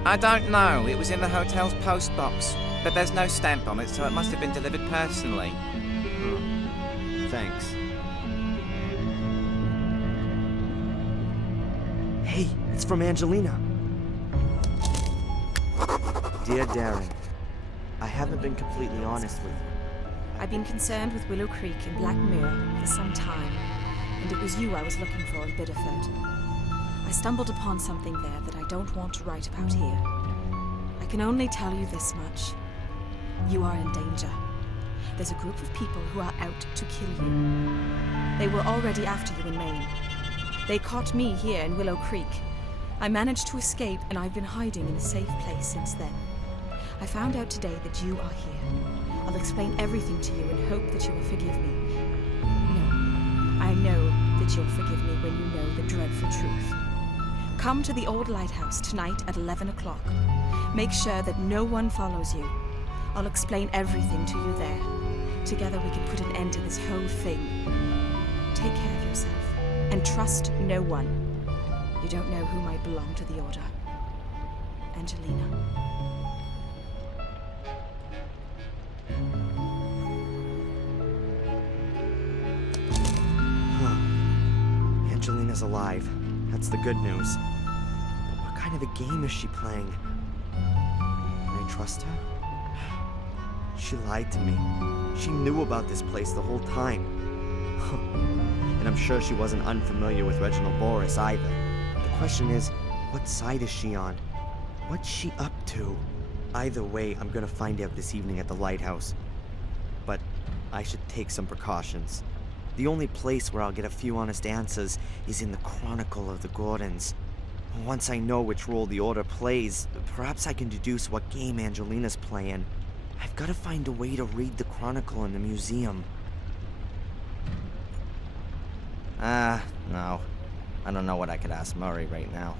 I don't know. It was in the hotel's post box. But there's no stamp on it, so it must have been delivered personally. Thanks. Hey, it's from Angelina. Dear Darren, I haven't been completely honest with you. I've been concerned with Willow Creek and Black Mirror for some time, and it was you I was looking for in Biddeford. I stumbled upon something there that I don't want to write about here. I can only tell you this much. You are in danger. There's a group of people who are out to kill you. They were already after you in Maine. They caught me here in Willow Creek. I managed to escape, and I've been hiding in a safe place since then. I found out today that you are here. I'll explain everything to you and hope that you will forgive me. No, I know that you'll forgive me when you know the dreadful truth. Come to the old lighthouse tonight at 11 o'clock. Make sure that no one follows you. I'll explain everything to you there. Together we can put an end to this whole thing. Take care of yourself and trust no one. You don't know who might belong to the Order. Angelina. Angelina's alive. That's the good news. But what kind of a game is she playing? Can I trust her? She lied to me. She knew about this place the whole time. And I'm sure she wasn't unfamiliar with Reginald Boris either. The question is, what side is she on? What's she up to? Either way, I'm gonna find out this evening at the lighthouse. But I should take some precautions. The only place where I'll get a few honest answers is in the Chronicle of the Gordons. Once I know which role the Order plays, perhaps I can deduce what game Angelina's playing. I've gotta find a way to read the Chronicle in the museum. No. I don't know what I could ask Murray right now.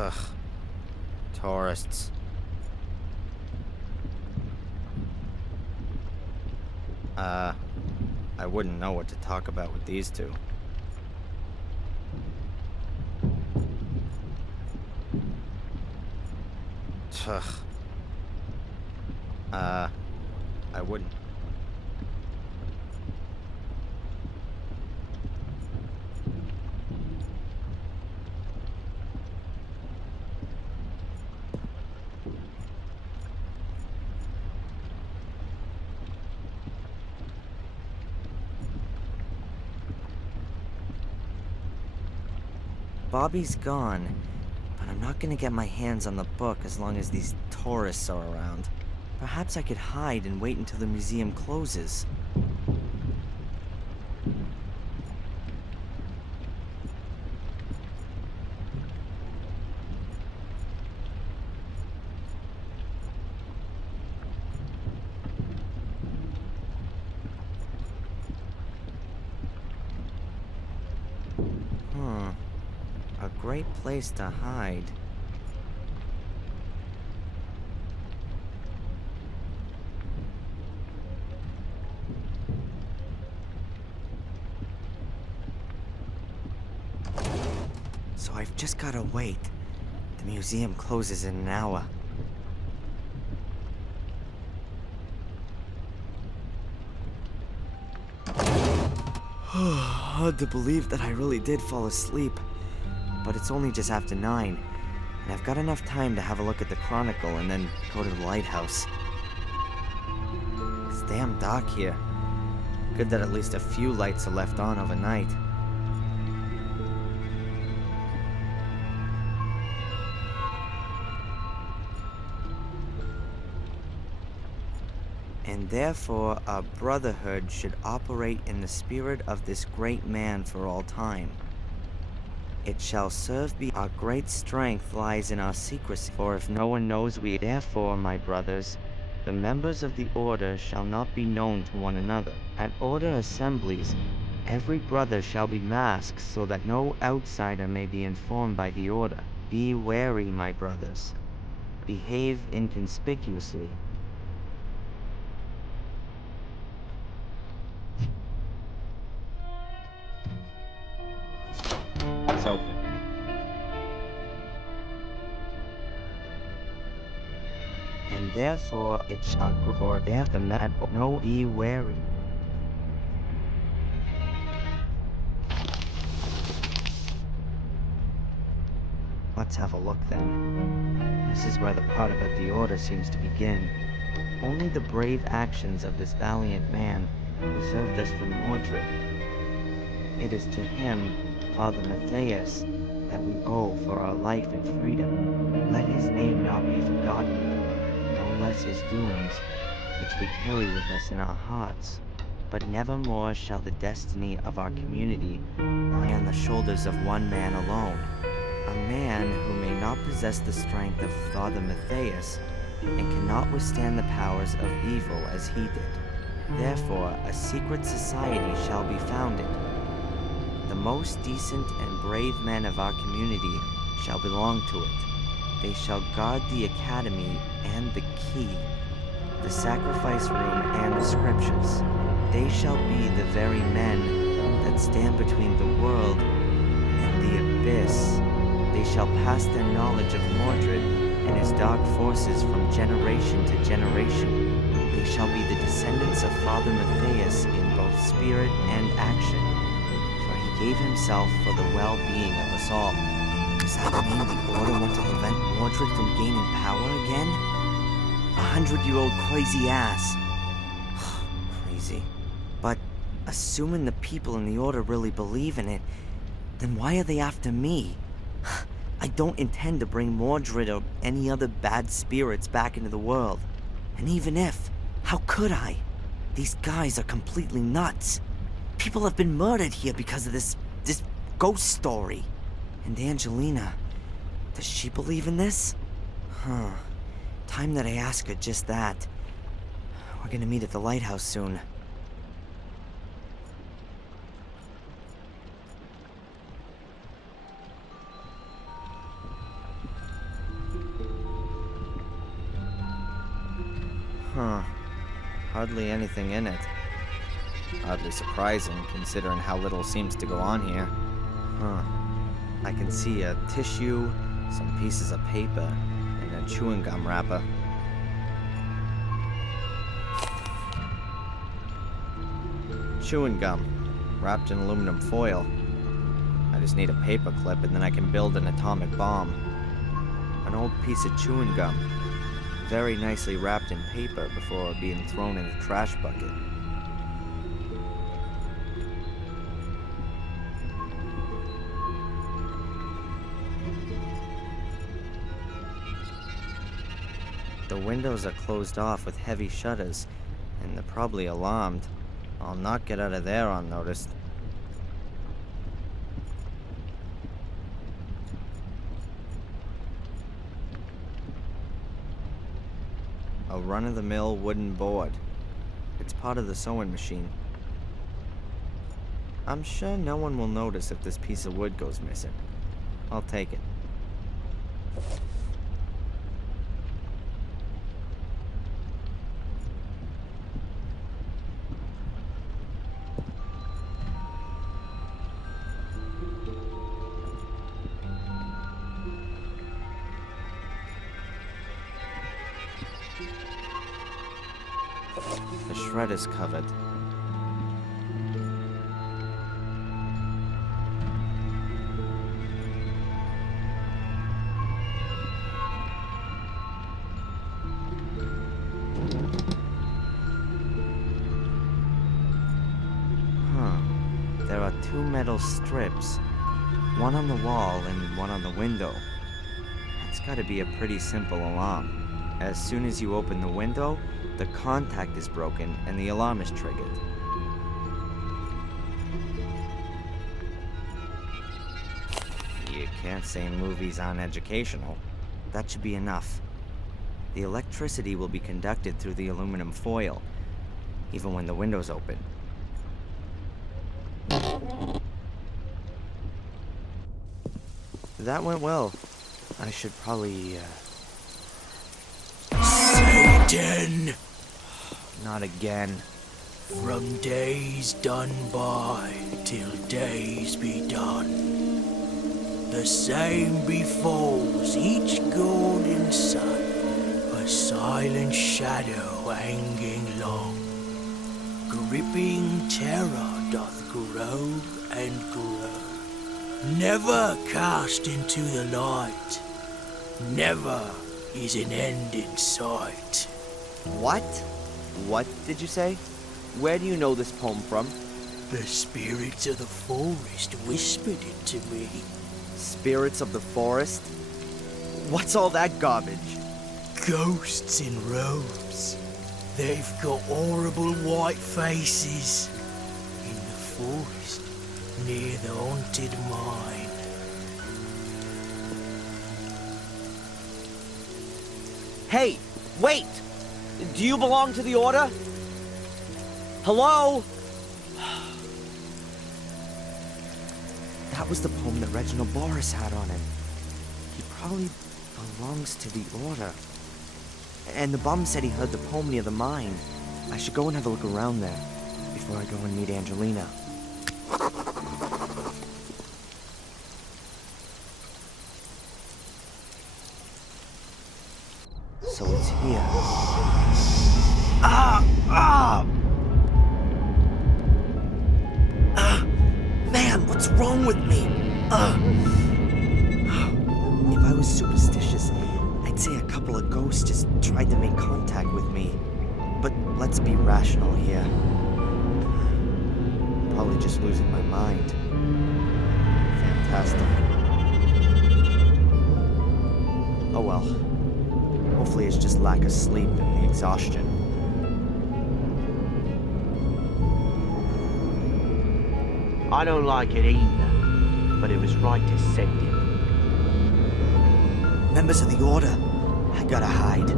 Ugh. Tourists. I wouldn't know what to talk about with these two. Ugh. I wouldn't. Bobby's gone, but I'm not gonna get my hands on the book as long as these tourists are around. Perhaps I could hide and wait until the museum closes. A great place to hide. So I've just gotta wait. The museum closes in an hour. Hard to believe that I really did fall asleep. But it's only just after 9, and I've got enough time to have a look at the Chronicle and then go to the lighthouse. It's damn dark here. Good that at least a few lights are left on overnight. And therefore our brotherhood should operate in the spirit of this great man for all time. It shall serve be our great strength lies in our secrecy. For if no one knows we, therefore, my brothers, the members of the order shall not be known to one another. At order assemblies, every brother shall be masked so that no outsider may be informed by the order. Be wary, my brothers. Behave inconspicuously. It's open. And therefore it shall for death and that no be wary. Let's have a look then. This is where the part about the order seems to begin. Only the brave actions of this valiant man preserved us from Mordred. It is to him, Father Matthias, that we owe for our life and freedom. Let his name not be forgotten, no less his doings, which we carry with us in our hearts. But nevermore shall the destiny of our community lie on the shoulders of one man alone. A man who may not possess the strength of Father Matthias and cannot withstand the powers of evil as he did. Therefore, a secret society shall be founded. The most decent and brave men of our community shall belong to it. They shall guard the academy and the key, the sacrifice room and the scriptures. They shall be the very men that stand between the world and the abyss. They shall pass their knowledge of Mordred and his dark forces from generation to generation. They shall be the descendants of Father Matthias in both spirit and action, for he gave himself for the well-being of us all. Does that mean the Order want to prevent Mordred from gaining power again? 100-year-old crazy ass. Crazy. But assuming the people in the Order really believe in it, then why are they after me? I don't intend to bring Mordred or any other bad spirits back into the world. And even if, how could I? These guys are completely nuts. People have been murdered here because of this ghost story. And Angelina, does she believe in this? Time that I ask her just that. We're gonna meet at the lighthouse soon. Hardly anything in it. Oddly surprising, considering how little seems to go on here. I can see a tissue, some pieces of paper, and a chewing gum wrapper. Chewing gum, wrapped in aluminum foil. I just need a paper clip and then I can build an atomic bomb. An old piece of chewing gum, very nicely wrapped in paper before being thrown in the trash bucket. The windows are closed off with heavy shutters, and they're probably alarmed. I'll not get out of there unnoticed. A run-of-the-mill wooden board. It's part of the sewing machine. I'm sure no one will notice if this piece of wood goes missing. I'll take it. The shred is covered. There are two metal strips, one on the wall and one on the window. That's gotta be a pretty simple alarm. As soon as you open the window, the contact is broken and the alarm is triggered. You can't say movies aren't educational. That should be enough. The electricity will be conducted through the aluminum foil, even when the window's open. That went well. I should probably, Satan! Not again. From days done by till days be done. The same befalls each golden sun, a silent shadow hanging long. Gripping terror doth grow and grow. Never cast into the light. Never is an end in sight. What? What did you say? Where do you know this poem from? The spirits of the forest whispered it to me. Spirits of the forest? What's all that garbage? Ghosts in robes. They've got horrible white faces. In the forest, near the haunted mine. Hey, wait! Do you belong to the Order? Hello? That was the poem that Reginald Boris had on it. He probably belongs to the Order. And the bum said he heard the poem near the mine. I should go and have a look around there before I go and meet Angelina. So it's here. Man, what's wrong with me? If I was superstitious, I'd say a couple of ghosts just tried to make contact with me. But let's be rational here. Probably just losing my mind. Fantastic. Oh well. Hopefully it's just lack of sleep and the exhaustion. I don't like it either, but it was right to send him. Members of the Order, I gotta hide.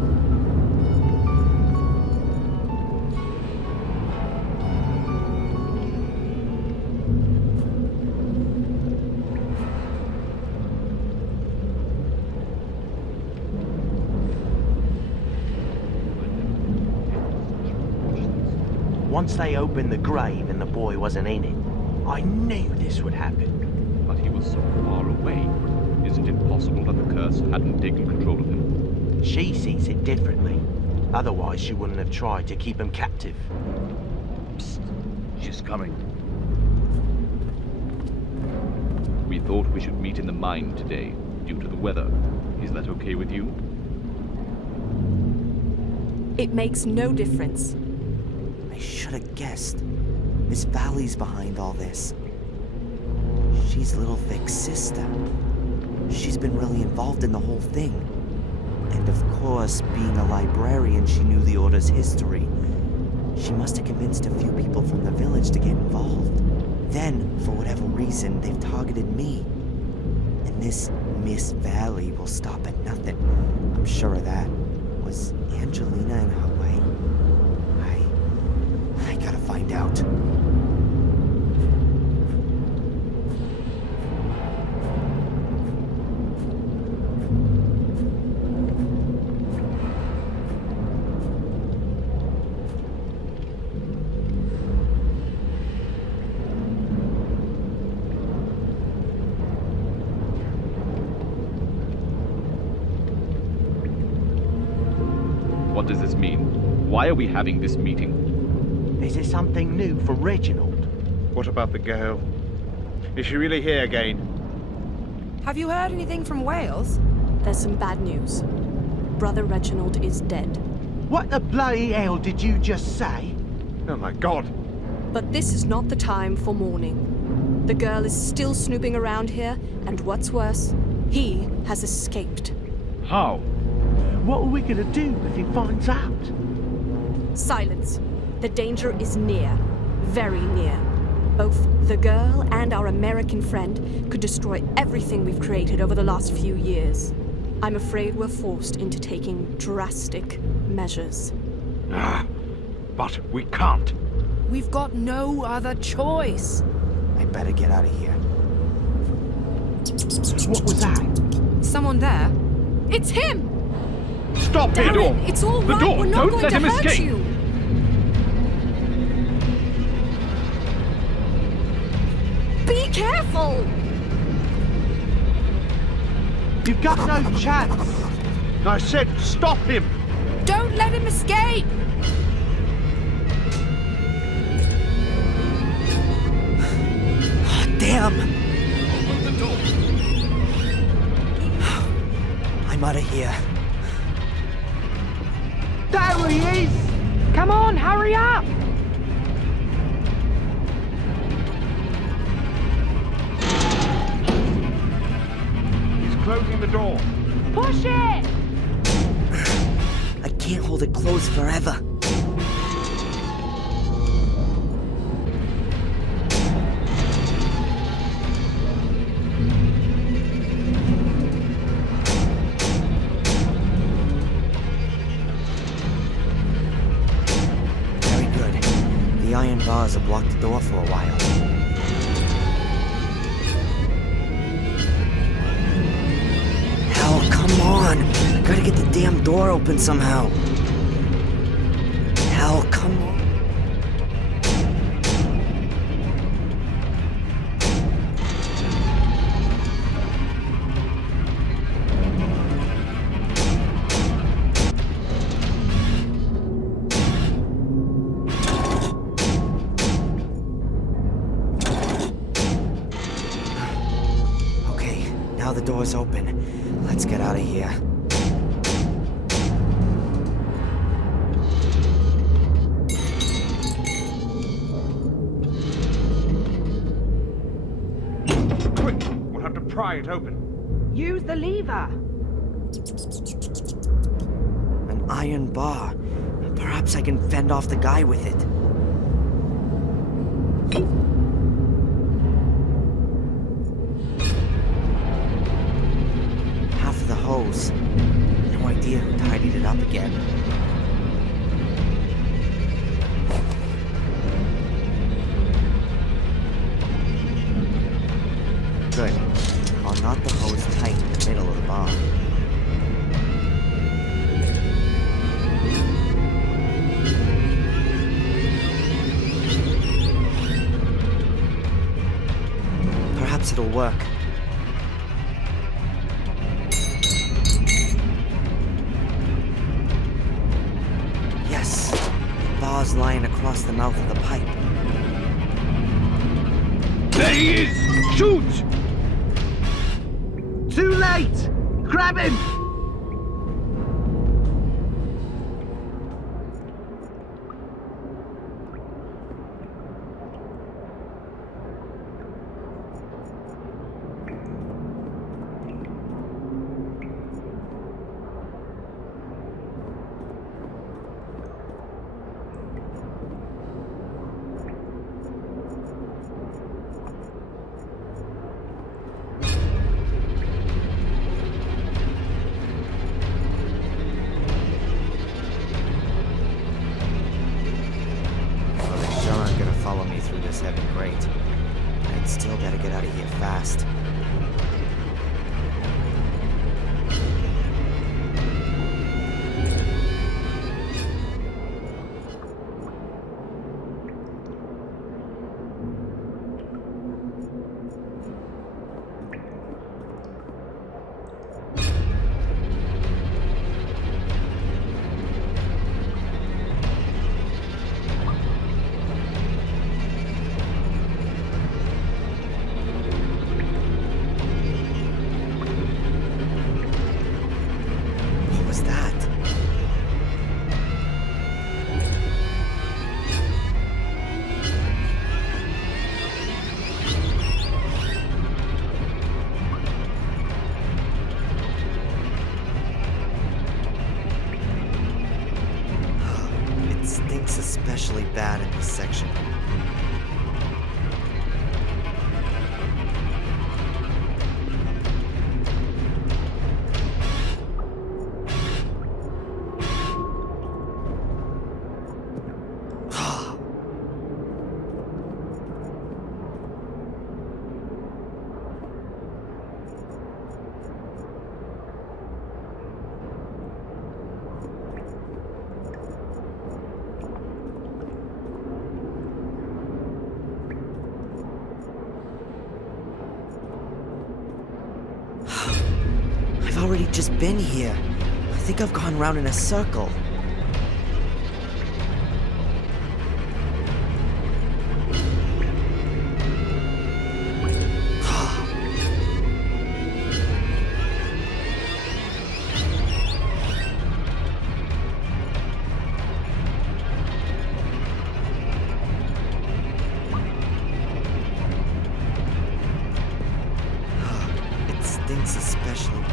Once they opened the grave and the boy wasn't in it, I knew this would happen. But he was so far away. Isn't it possible that the curse hadn't taken control of him? She sees it differently. Otherwise, she wouldn't have tried to keep him captive. Psst. She's coming. We thought we should meet in the mine today, due to the weather. Is that okay with you? It makes no difference. I should have guessed. Miss Valley's behind all this. She's Little Vic's sister. She's been really involved in the whole thing. And of course, being a librarian, she knew the Order's history. She must have convinced a few people from the village to get involved. Then, for whatever reason, they've targeted me. And this Miss Valley will stop at nothing. I'm sure of that. Was Angelina in her way? I gotta find out. What does this mean? Why are we having this meeting? Is there something new for Reginald? What about the girl? Is she really here again? Have you heard anything from Wales? There's some bad news. Brother Reginald is dead. What the bloody hell did you just say? Oh my god! But this is not the time for mourning. The girl is still snooping around here, and what's worse, he has escaped. How? What are we gonna do if he finds out? Silence. The danger is near. Very near. Both the girl and our American friend could destroy everything we've created over the last few years. I'm afraid we're forced into taking drastic measures. But we can't. We've got no other choice. I better get out of here. What was that? Someone there? It's him! Stop the door! Darren, it's all The right. door! We're not Don't going let to him hurt escape! you. Be careful! You've got no chance! I said stop him! Don't let him escape! Damn! I'm out of here. There he is! Come on, hurry up! He's closing the door. Push it! I can't hold it closed forever. The iron bars have blocked the door for a while. Hell, come on! I gotta get the damn door open somehow. Hell, come on. Now the door's open. Let's get out of here. Quick! We'll have to pry it open. Use the lever. An iron bar. Perhaps I can fend off the guy with it. The hose. No idea who tidied it up again. Good. I'll knot the hose tight in the middle of the bar. Perhaps it'll work. Bars lying across the mouth of the pipe. There he is! Shoot! Too late! Grab him! Follow me through this heavy grate. I'd still gotta get out of here fast. Stinks especially bad in this section. I've already just been here. I think I've gone round in a circle. It stinks especially.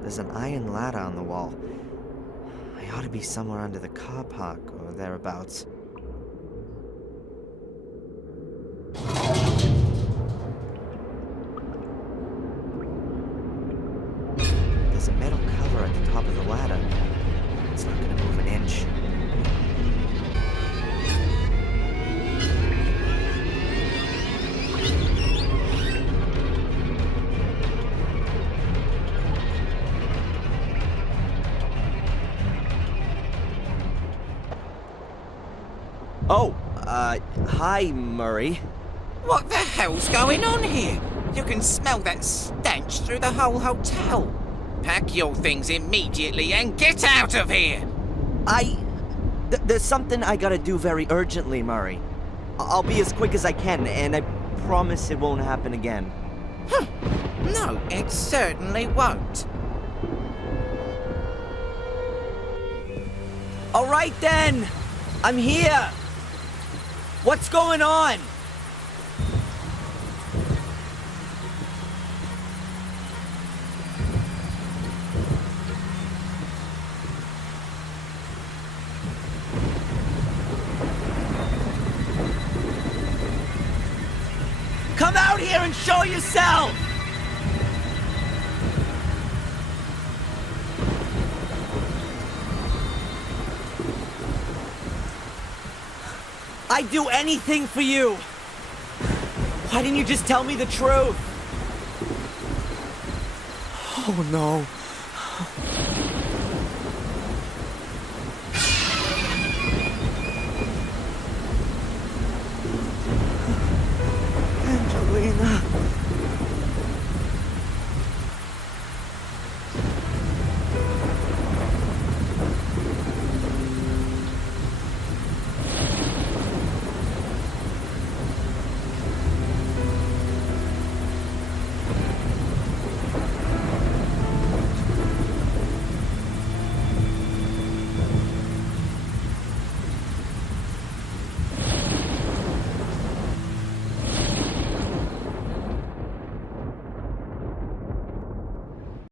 There's an iron ladder on the wall. I ought to be somewhere under the car park or thereabouts. There's a metal cover at the top of the ladder. It's not gonna move an inch. Oh, hi, Murray. What the hell's going on here? You can smell that stench through the whole hotel. Pack your things immediately and get out of here! There's something I gotta do very urgently, Murray. I'll be as quick as I can, and I promise it won't happen again. No, it certainly won't. All right, then. I'm here. What's going on? Come out here and show yourself! I'd do anything for you! Why didn't you just tell me the truth? Oh no. Angelina.